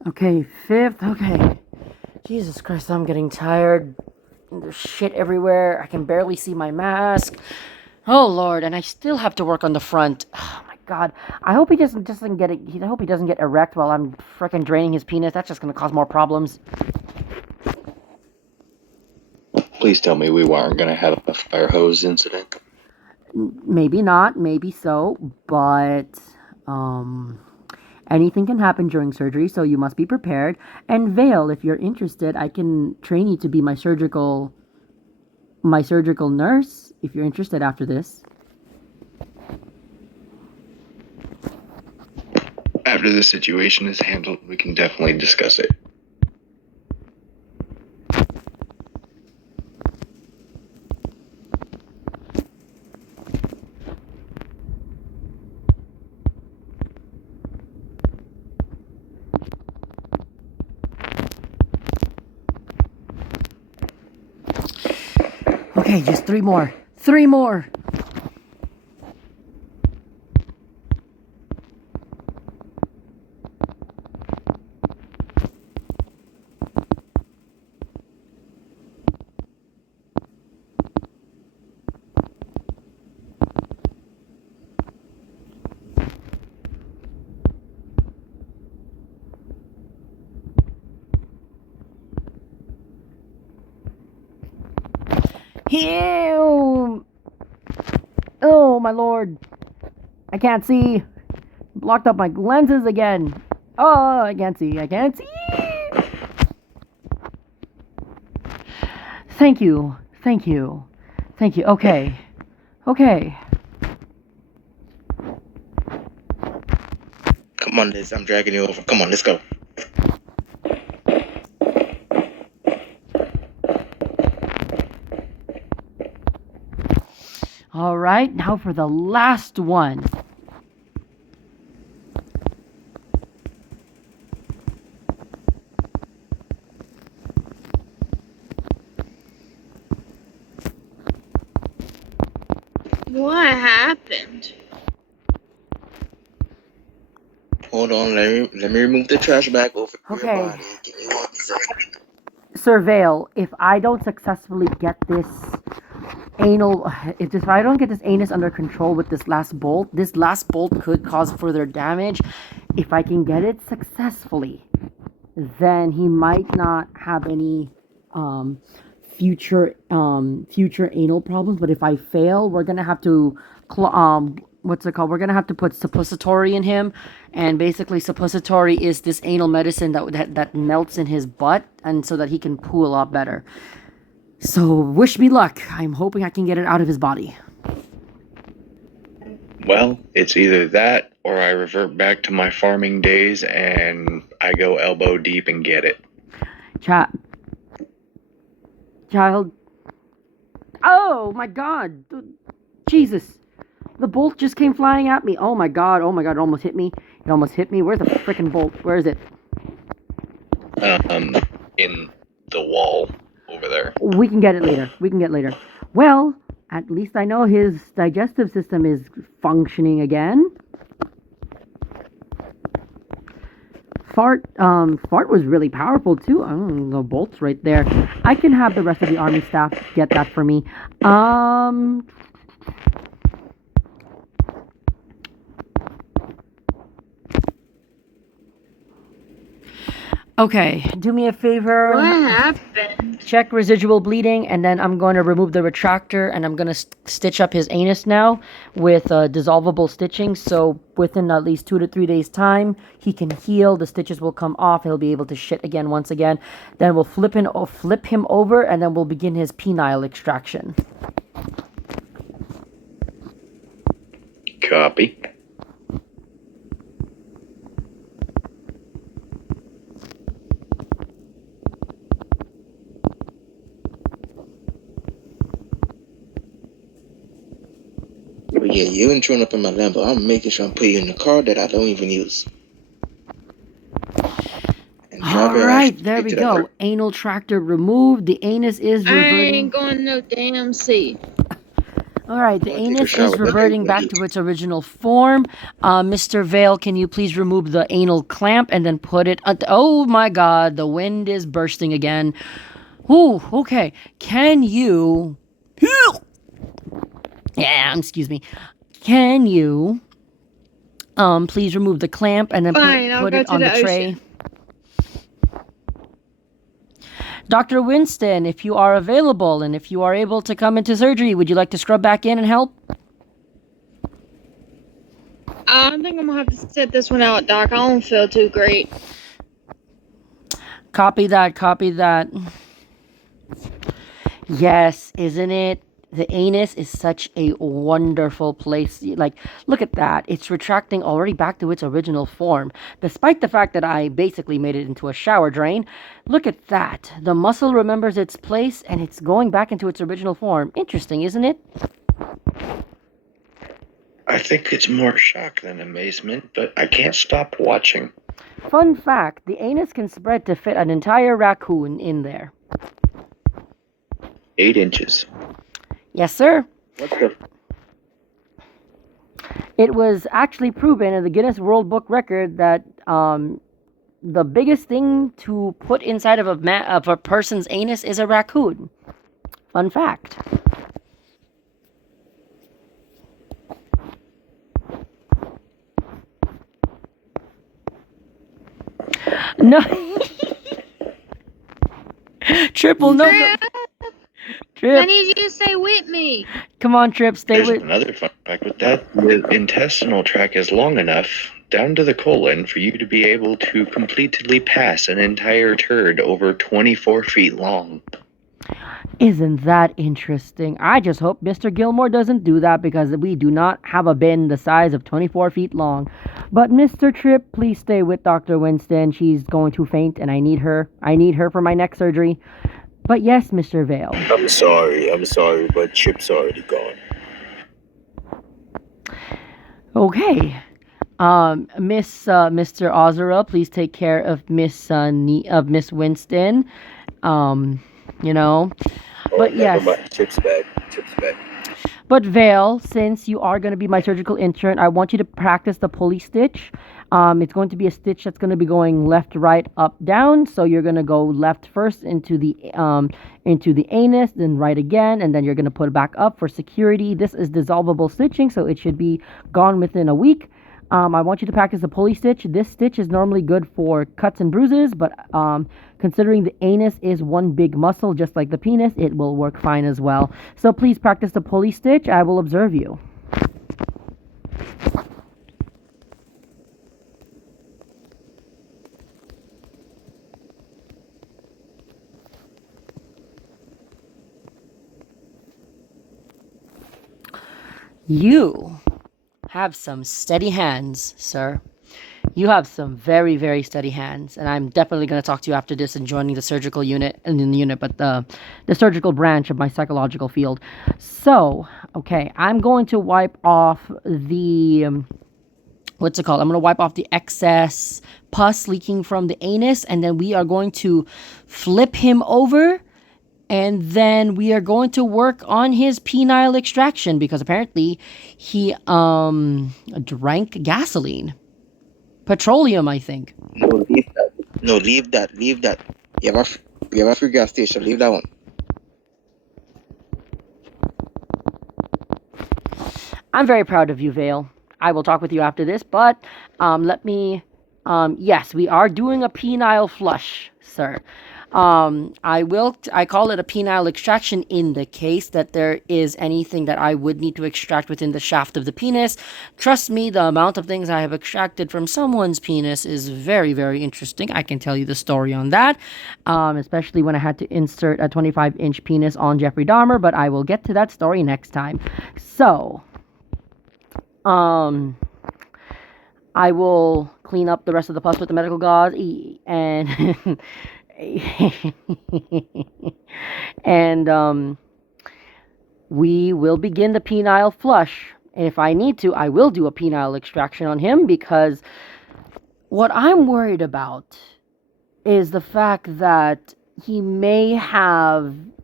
Okay, 5th. Okay. Jesus Christ, I'm getting tired. There's shit everywhere. I can barely see my mask. Oh Lord, and I still have to work on the front. Oh my God. I hope he doesn't get it. I hope he doesn't get erect while I'm frickin' draining his penis. That's just gonna cause more problems. Please tell me we weren't going to have a fire hose incident. Maybe not, maybe so, but anything can happen during surgery, so you must be prepared. And Vale, if you're interested, I can train you to be my surgical nurse if you're interested after this. After the situation is handled, we can definitely discuss it. Okay, just 3 more. 3 more. Ew! Oh, my lord. I can't see. Blocked up my lenses again. Oh, I can't see. I can't see. Thank you. Thank you. Thank you. Okay. Okay. Come on, Liz. I'm dragging you over. Come on, let's go. All right, now for the last one. What happened? Hold on, let me remove the trash bag over your Okay. body. Give me 1 second. Surveil, if I don't successfully get this if I don't get this anus under control with this last bolt could cause further damage. If I can get it successfully, then he might not have any future anal problems. But if I fail, we're gonna have to what's it called? We're gonna have to put suppository in him, and basically suppository is this anal medicine that melts in his butt, and so that he can poo a lot better. So wish me luck. I'm hoping I can get it out of his body. Well, it's either that or I revert back to my farming days and I go elbow deep and get it. Child. Oh my God. Jesus. The bolt just came flying at me. Oh my God. Oh my God. It almost hit me. Where's the freaking bolt? Where is it? In the wall over there. We can get it later. Well, at least I know his digestive system is functioning again. Fart was really powerful too. The bolt's right there. I can have the rest of the army staff get that for me. Okay, do me a favor. What happened? Check residual bleeding, and then I'm going to remove the retractor, and I'm going to stitch up his anus now with dissolvable stitching. So within at least 2 to 3 days' time, he can heal. The stitches will come off. He'll be able to shit again once again. Then we'll flip him over, and then we'll begin his penile extraction. Copy. But yeah, you ain't showing up in my Lambo. I'm making sure I'm putting you in the car that I don't even use. All right, there we go. Anal tractor removed. The anus is I reverting. ain't going no damn see. All right, the Go and take a anus shower. is reverting back to its original form. Mr. Vale, can you please remove the anal clamp and then put it... oh my god, the wind is bursting again. Ooh, okay. Can you... yeah, excuse me. Can you... please remove the clamp and then Fine, I'll put go it to on the the tray. ocean. Dr. Winston, if you are available and if you are able to come into surgery, would you like to scrub back in and help? I think I'm gonna have to sit this one out, Doc. I don't feel too great. Copy that, copy that. Yes, isn't it? The anus is such a wonderful place. Like, look at that. It's retracting already back to its original form. Despite the fact that I basically made it into a shower drain, look at that. The muscle remembers its place and it's going back into its original form. Interesting, isn't it? I think it's more shock than amazement, but I can't stop watching. Fun fact, the anus can spread to fit an entire raccoon in there. 8 inches. Yes, sir. What's the... It was actually proven in the Guinness World Book record that the biggest thing to put inside of a person's anus is a raccoon. Fun fact. No. Triple no. I Trip. need you to stay with me. Come on, Trip. Stay There's with. another fun fact with that. The intestinal tract is long enough down to the colon for you to be able to completely pass an entire turd over 24 feet long. Isn't that interesting? I just hope Mr. Gilmore doesn't do that because we do not have a bin the size of 24 feet long. But Mr. Tripp, please stay with Dr. Winston. She's going to faint and I need her. I need her for my neck surgery. But yes, Mr. Vale. I'm sorry, but Chip's already gone. Okay. Mr. Ozera, please take care of Miss Winston. You know. But yes. Chip's back. But Vale, since you are going to be my surgical intern, I want you to practice the pulley stitch. It's going to be a stitch that's going to be going left, right, up, down. So you're going to go left first into the anus, then right again, and then you're going to put it back up for security. This is dissolvable stitching, so it should be gone within a week. I want you to practice the pulley stitch. This stitch is normally good for cuts and bruises, but considering the anus is one big muscle, just like the penis, it will work fine as well. So please practice the pulley stitch. I will observe you. You have some steady hands, sir. You have some very, very steady hands, and I'm definitely going to talk to you after this and joining the surgical unit, but the surgical branch of my psychological field. So, okay, I'm going to wipe off the, what's it called? I'm going to wipe off the excess pus leaking from the anus, and then we are going to flip him over, and then we are going to work on his penile extraction, because apparently he, drank gasoline. Petroleum, I think. No, leave that. No, leave that. Leave that. You have a free gas station. Leave that one. I'm very proud of you, Vale. I will talk with you after this, but yes, we are doing a penile flush, sir. I call it a penile extraction in the case that there is anything that I would need to extract within the shaft of the penis. Trust me, the amount of things I have extracted from someone's penis is very, very interesting. I can tell you the story on that, especially when I had to insert a 25-inch penis on Jeffrey Dahmer, but I will get to that story next time. So, I will clean up the rest of the pus with the medical gauze and and we will begin the penile flush. If I need to, I will do a penile extraction on him, because what I'm worried about is the fact that he may have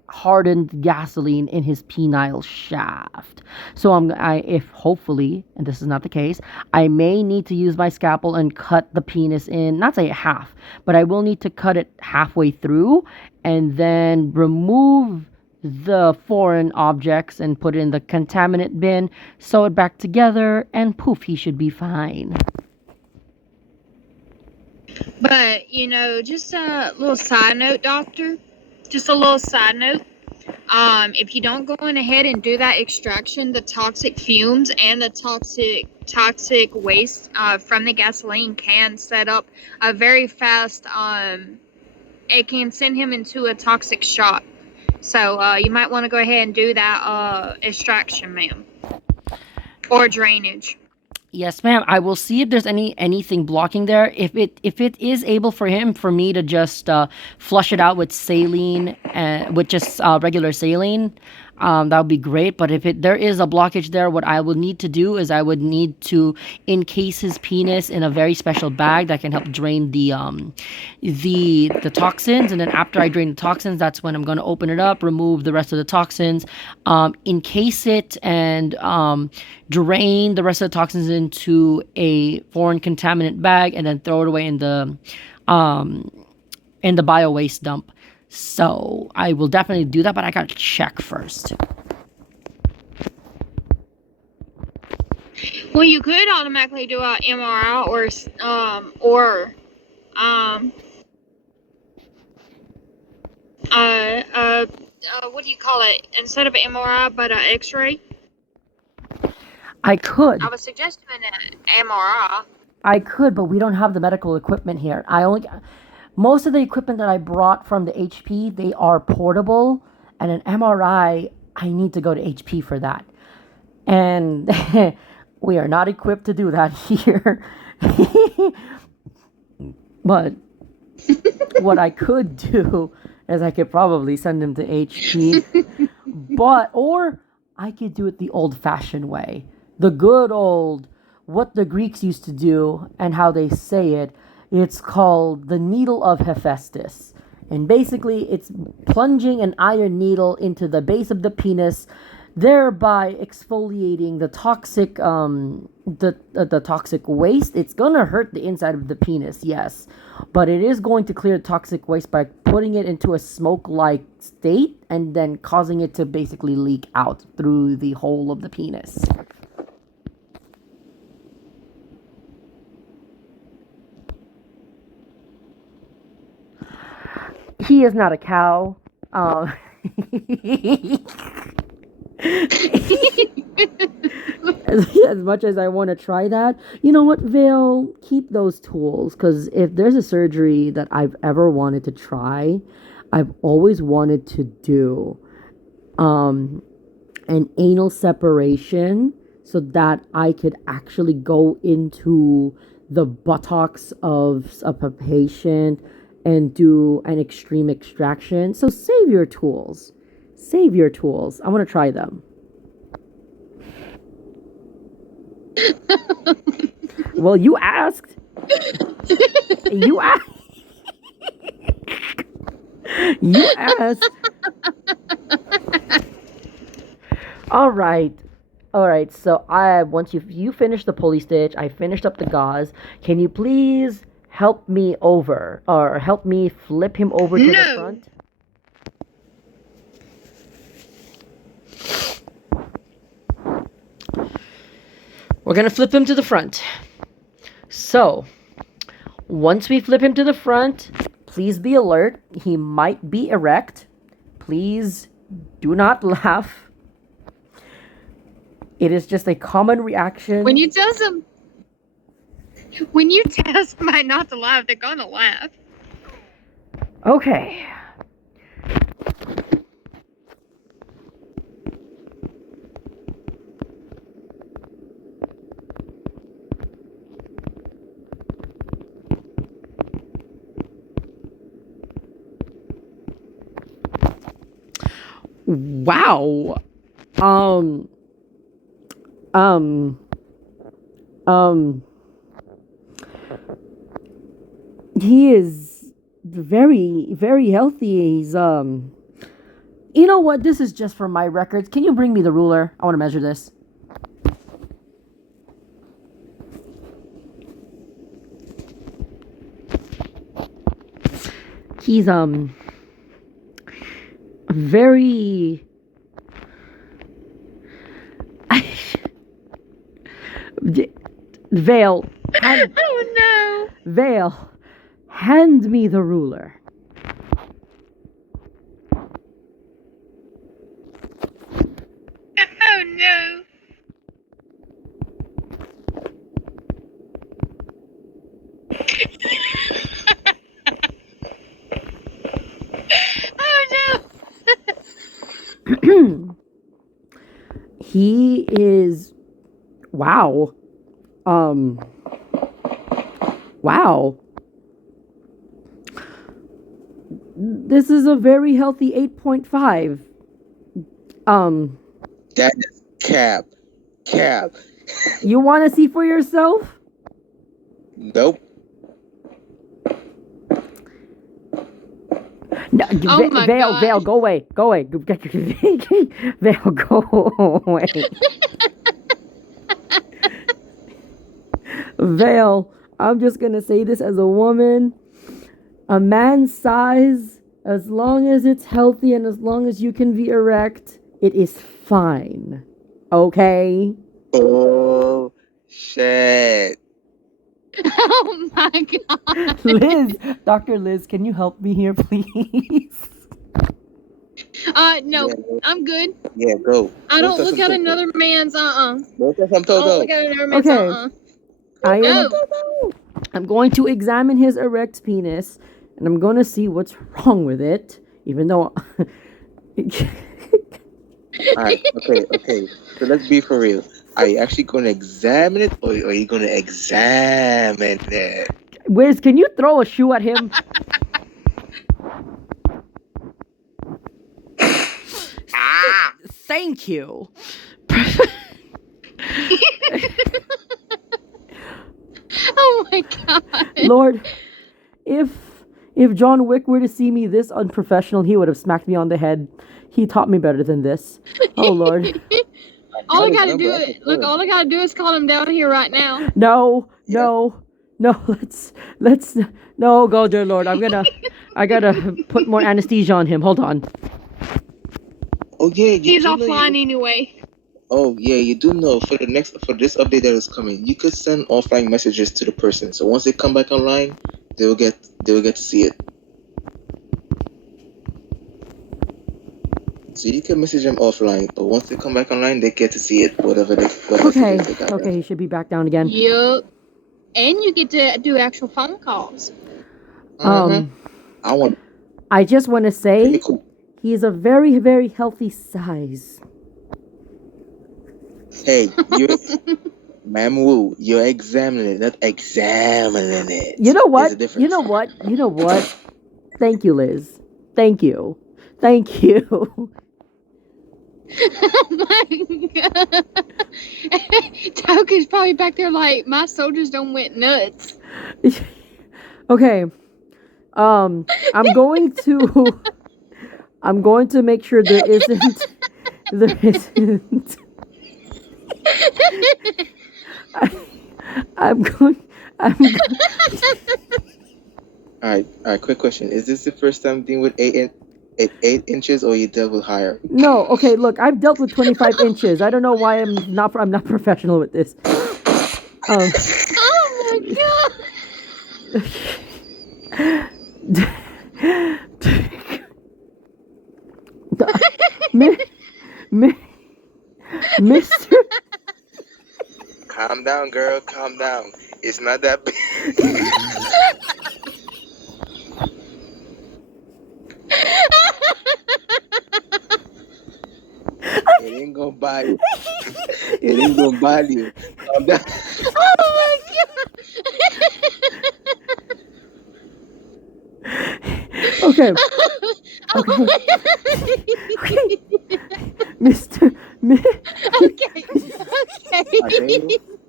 hardened gasoline in his penile shaft. So if hopefully, and this is not the case, I may need to use my scalpel and cut the penis in, not say half, but I will need to cut it halfway through and then remove the foreign objects and put it in the contaminant bin, sew it back together, and poof, he should be fine. But, just a little side note, doctor. Just a little side note. If you don't go in ahead and do that extraction, the toxic fumes and the toxic waste from the gasoline can set up a very fast. It can send him into a toxic shock. So you might want to go ahead and do that extraction, ma'am, or drainage. Yes, ma'am. I will see if there's anything blocking there. If it is able for me to just flush it out with saline, with just regular saline, that would be great. But if there is a blockage there, what I would need to do is I would need to encase his penis in a very special bag that can help drain the toxins. And then after I drain the toxins, that's when I'm going to open it up, remove the rest of the toxins, encase it, and drain the rest of the toxins into a foreign contaminant bag, and then throw it away in the bio waste dump. So I will definitely do that, but I gotta check first. Well, you could automatically do a MRI what do you call it? Instead of an MRI, but an X-ray. I could. I was suggesting an MRI. I could, but we don't have the medical equipment here. Most of the equipment that I brought from the HP, they are portable, and an MRI, I need to go to HP for that. And we are not equipped to do that here. But what I could do is I could probably send him to HP. Or I could do it the old-fashioned way. The good old, what the Greeks used to do and how they say it. It's called the needle of Hephaestus. And basically, it's plunging an iron needle into the base of the penis, thereby exfoliating the toxic the toxic waste. It's gonna hurt the inside of the penis, yes, but it is going to clear toxic waste by putting it into a smoke-like state and then causing it to basically leak out through the hole of the penis. He is not a cow. As much as I want to try that, you know what, Vale, keep those tools, because if there's a surgery that I've ever wanted to try, I've always wanted to do an anal separation so that I could actually go into the buttocks of a patient and do an extreme extraction. So save your tools. Save your tools. I want to try them. Well, you asked. You asked. You asked. All right. So once you finish the pulley stitch, I finished up the gauze. Can you please help me over, or help me flip him over to the front? We're going to flip him to the front. So, once we flip him to the front, please be alert. He might be erect. Please do not laugh. It is just a common reaction. When you tell somebody not to laugh, they're gonna laugh. Okay. Wow. He is very, very healthy. You know what? This is just for my records. Can you bring me the ruler? I want to measure this. He's very Vale. Oh no! Vale, hand me the ruler. Oh no! Oh no! He is wow. Wow. This is a very healthy 8.5. That is cap. Cap. You want to see for yourself? Nope. No, Oh my Vale, gosh. Vale, go away. Go away. Vale, go away. Vale, I'm just going to say this as a woman. A man's size, as long as it's healthy and as long as you can be erect, it is fine. Okay? Oh shit. Oh my god! Liz, Dr. Liz, can you help me here, please? No, Yeah, I'm good. yeah, go. I don't Go look touch at some another man's Go touch some I don't Toto. look at another man's Okay. I am. No! I'm going to examine his erect penis, and I'm going to see what's wrong with it, even though. Alright, okay. So let's be for real. Are you actually gonna examine it or are you gonna examine it? Wiz, can you throw a shoe at him? Thank you. Oh my god! Lord, if John Wick were to see me this unprofessional, he would have smacked me on the head. He taught me better than this. Oh Lord. All I gotta do is call him down here right now. No, let's no, go dear Lord. I gotta put more anesthesia on him. Hold on. Oh yeah, He's offline anyway. Oh yeah, you do know for this update that is coming, you could send offline messages to the person. So once they come back online, they will get to see it. So you can message them offline, but once they come back online, they get to see it. Whatever Okay, messages they got. he should be back down again. Yup. And you get to do actual phone calls. I just want to say Pretty cool. he is a very, very healthy size. Hey, Ma'am Wu, you're examining it, not examining it. You know There's a what? difference. You know what? Thank you, Liz. Thank you. Oh my god. Toku's probably back there like, my soldiers don't went nuts. Okay. I'm going to make sure there isn't. I'm going. Alright, quick question. Is this the first time dealing with 8 inches or you dealt with higher? No, okay, look, I've dealt with 25 inches. I don't know why I'm not professional with this. Oh my Mr. Calm down, girl. Calm down. It's not that big. It ain't gonna bother you. It ain't gonna bother you. Calm down. Oh my god. Okay. Mr. Okay. Alright,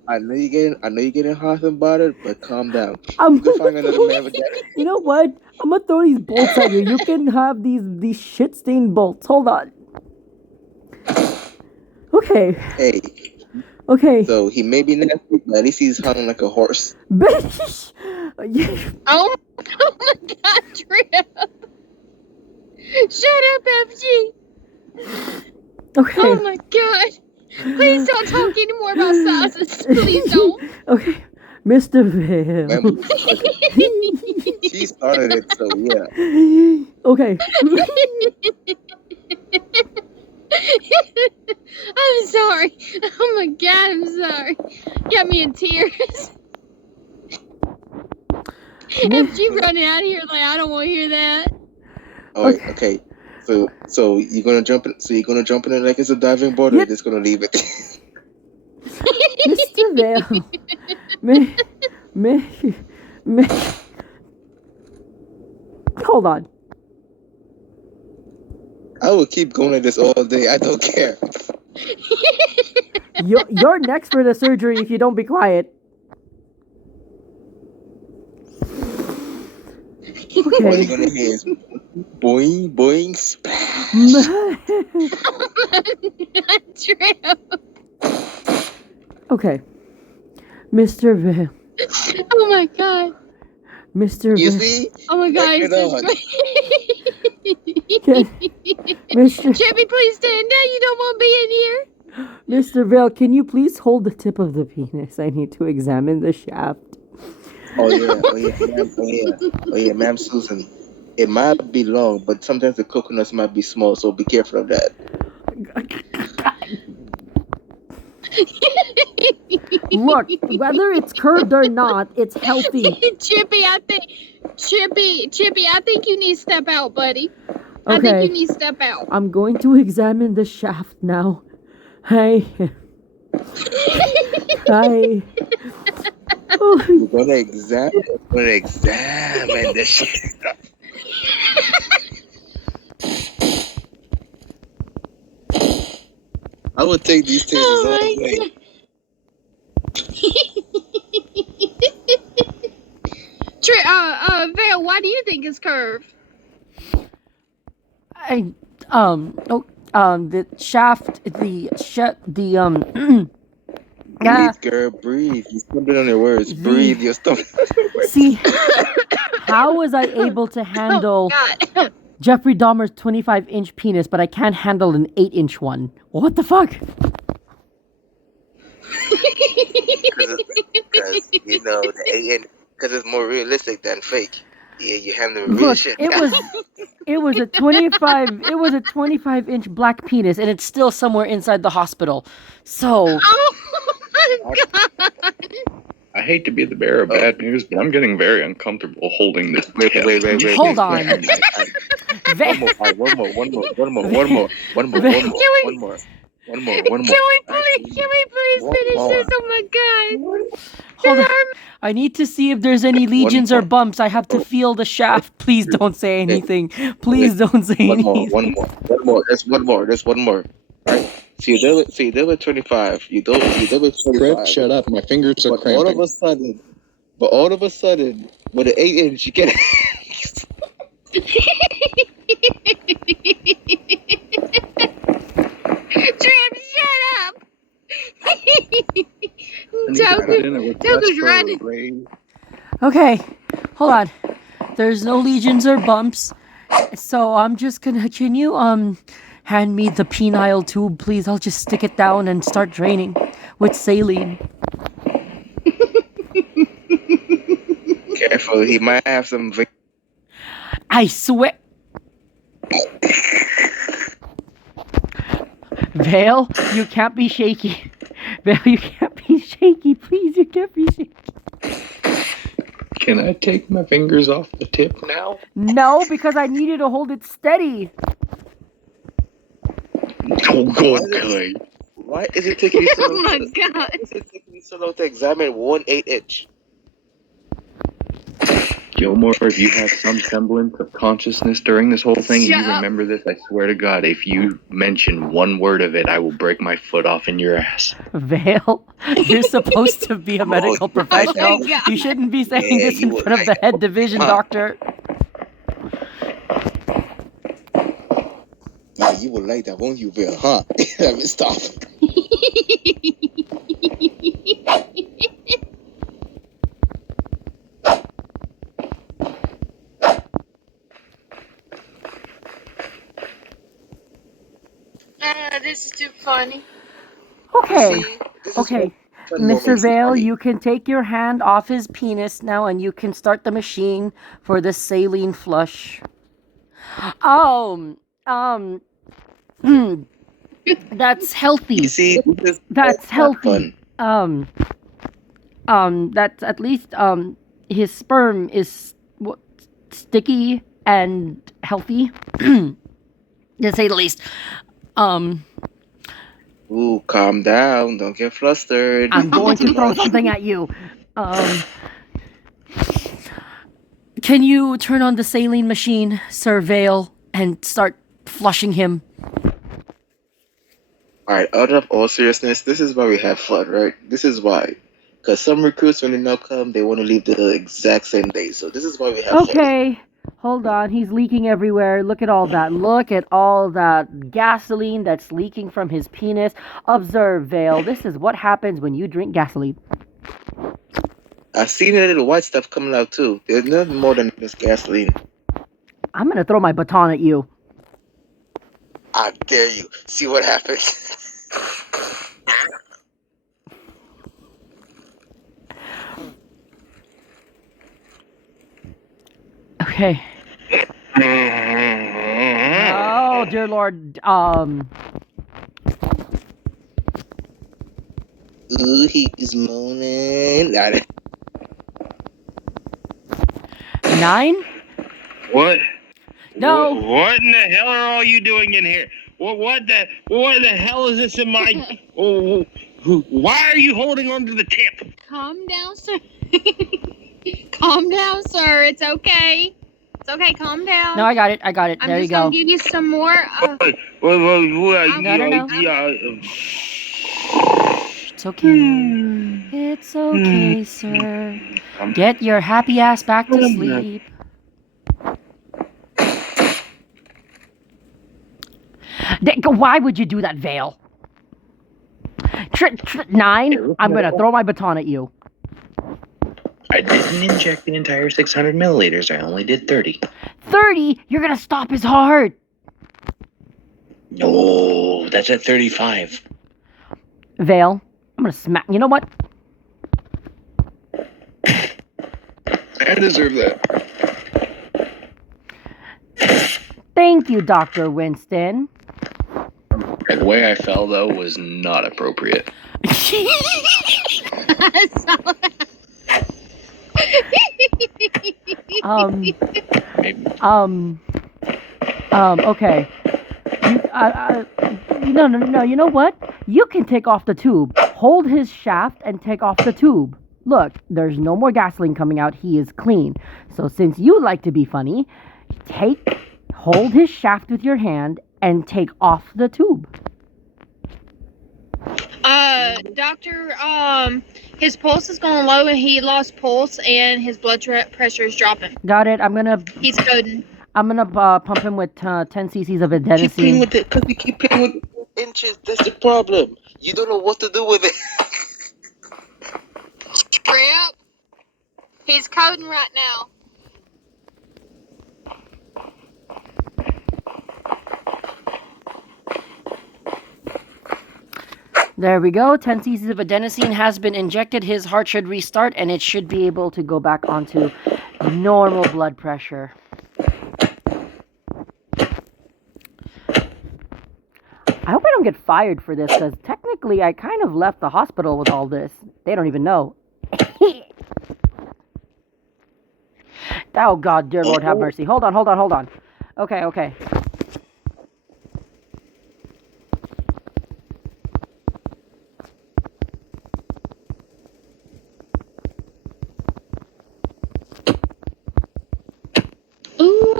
I know you're getting hot about it, but calm down. I'm You can find another man with that. You know what? I'm gonna throw these bolts at you. You can have these shit stained bolts. Hold on. Okay. Hey, Okay. so he may be nasty, but at least he's hung like a horse. Bitch. Oh my God, Trip. Shut up, FG. Okay. Oh my God. Please don't talk anymore about sizes. Please don't. Okay. Mr. Vale. Man, she started it, so yeah. Okay. I'm sorry. Oh my God, I'm sorry. Got me in tears. FG running out of here like I don't want to hear that. Oh, okay. So you're gonna jump in. So you're gonna jump in it like it's a diving board, or you're just gonna leave it? Mr. Vale. Me. Hold on. I will keep going like this all day. I don't care. You're next for the surgery if you don't be quiet. Okay. All you're gonna hear is boing, boing, splash. Okay. Mr. Vale. Oh my God. Mr. You Vale. see? Oh my God, Like it's Mr. Chippy, please stand down. You don't want to be in here. Mr. Vale, can you please hold the tip of the penis? I need to examine the shaft. Oh yeah, ma'am Susan. It might be long, but sometimes the coconuts might be small, so be careful of that. Look, whether it's curved or not, it's healthy. Chippy, I think you need to step out, buddy. Okay. I think you need to step out. I'm going to examine the shaft now. Hi. Hi. Oh. We're gonna examine the shit. I would take these tasers all day. Vale, why do you think it's curved? The shaft, Breathe, girl, breathe. You stumbling on your words. Breathe, you're stumbling on your words. See, how was I able to handle Jeffrey Dahmer's 25-inch penis, but I can't handle an 8-inch one? What the fuck? Because you know the 8-inch, because it's more realistic than fake. Yeah, you handle real Look, shit. it was a 25-inch black penis, and it's still somewhere inside the hospital. So. Oh my God. I hate to be the bearer of bad news, but I'm getting very uncomfortable holding this. Wait. Hold on. One more. Can we please finish this? Oh my God. Hold on. I need to see if there's any lesions or bumps. I have to feel the shaft. Please don't say anything. Please don't say anything. One more. There's one more. Right? So you did with 25. You did with 25. Shut up. My fingers are cramping. All of a sudden, with an 8-inch, you get Trim, shut up. Toku's running. Okay, hold on. There's no lesions or bumps. So I'm just gonna, can you, hand me the penial tube, please? I'll just stick it down and start draining with saline. Careful, he might have some. I swear. Vale, you can't be shaky. Vale, you can't be shaky. Please, you can't be shaky. Can I take my fingers off the tip now? No, because I need you to hold it steady. Oh, good. Why is it taking you so long? Oh my God. Why is it taking you so long to examine one 8-inch? Gilmore, if you have some semblance of consciousness during this whole thing, and Shut you up. remember this, I swear to God, if you mention one word of it, I will break my foot off in your ass. Vale, you're supposed to be a medical you would like professional. that. You shouldn't be saying Yeah, this you in would front of the like head division Huh. doctor. Yeah, you would like that, won't you, Bill? Huh? Let me stop. This is too funny. Okay, You see, this is okay. what fun Mr. moments is Vale, funny. you can take your hand off his penis now and you can start the machine for the saline flush. Um, that's You healthy. see, this is That's not healthy. fun. That's at least, his sperm is sticky and healthy, to say the least. Um, Ooh, calm down. Don't get flustered. I'm going to throw something at you. Can you turn on the saline machine, Sir Vale, and start flushing him? Alright, out of all seriousness, this is why we have fun, right? This is why. Because some recruits, when they now come, they want to leave the exact same day. So this is why we have fun. Okay, hold on. He's leaking everywhere. Look at all that. Look at all that gasoline that's leaking from his penis. Observe, Vale. This is what happens when you drink gasoline. I've seen a little white stuff coming out too. There's nothing more than just gasoline. I'm gonna throw my baton at you. I dare you. See what happens. Okay. Oh, dear Lord. Ooh, he's moaning. 9? What? No. What in the hell are all you doing in here? What the hell is this in my? Why are you holding on to the tip? Calm down, sir. Calm down, sir. It's okay. It's okay. Calm down. No, I got it. I'm There you just gonna go. give you some more. No. It's okay. It's okay, sir. Get your happy ass back to sleep. Why would you do that, Vale? 9? I'm gonna throw my baton at you. I didn't inject the entire 600 milliliters. I only did 30. 30? You're gonna stop his heart. No, that's at 35. Vale, I'm gonna smack. You know what? I deserve that. Thank you, Dr. Winston. The way I fell, though, was not appropriate. Okay. No. You know what? You can take off the tube. Hold his shaft and take off the tube. Look, there's no more gasoline coming out. He is clean. So since you like to be funny, hold his shaft with your hand and take off the tube. Doctor, his pulse is going low and he lost pulse and his blood pressure is dropping. Got it. He's coding. I'm gonna pump him with 10 cc's of Keep adenosine. playing with it, because we keep playing with inches. That's the problem. You don't know what to do with it. Rip. He's coding right now. There we go. 10 cc's of adenosine has been injected. His heart should restart and it should be able to go back onto normal blood pressure. I hope I don't get fired for this because technically I kind of left the hospital with all this. They don't even know. Oh God, dear Lord, have mercy. Hold on. Okay.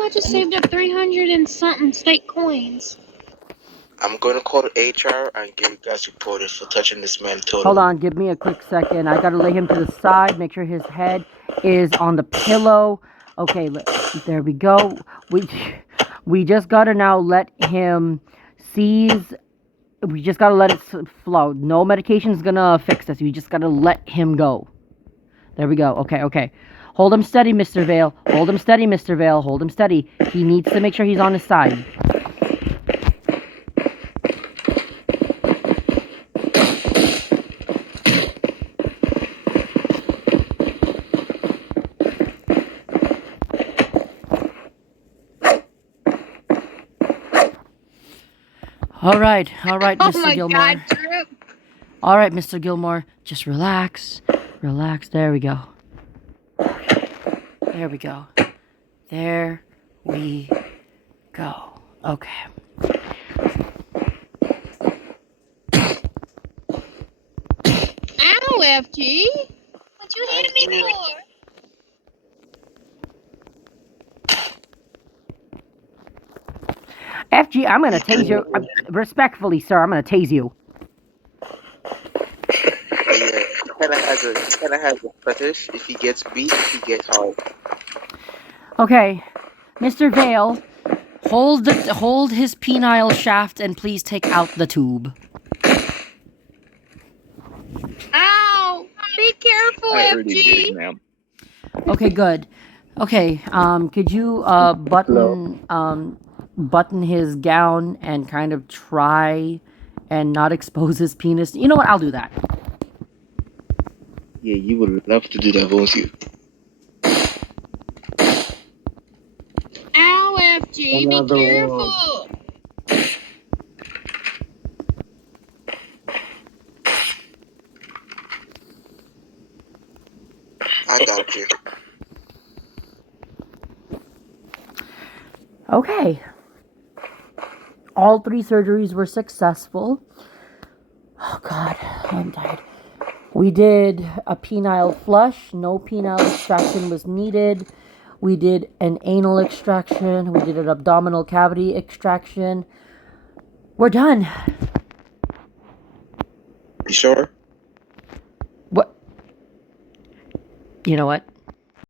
I just saved up 300 and something state coins. I'm gonna call HR and get you guys reported for touching this man total. Hold on, give me a quick second. I gotta lay him to the side, make sure his head is on the pillow. Okay, there we go. We just gotta now let him seize. We just gotta let it flow. No medication's gonna fix this. We just gotta let him go. There we go. Okay. Hold him steady, Mr. Vale. Hold him steady, Mr. Vale. Hold him steady. He needs to make sure he's on his side. All right, Oh Mr. my Gilmore. God, Trip. All right, Mr. Gilmore, just relax. There we go. There we go. Okay. Ow, FG. What you hitting me for? FG, I'm gonna tase you. Respectfully, sir, I'm gonna tase you. Yeah, he kind of has a fetish. If he gets beat, he gets hard. Okay, Mr. Vale, hold his penile shaft and please take out the tube. Ow! Be careful, I already FG. did, ma'am. Okay, good. Okay, could you button his gown and kind of try and not expose his penis? You know what? I'll do that. Yeah, you would love to do that, won't you? Ow, FG. Another Be careful. one. I got you. Okay. All 3 surgeries were successful. Oh God, I'm tired. We did a penile flush. No penile extraction was needed. We did an anal extraction. We did an abdominal cavity extraction. We're done. You sure? What? You know what?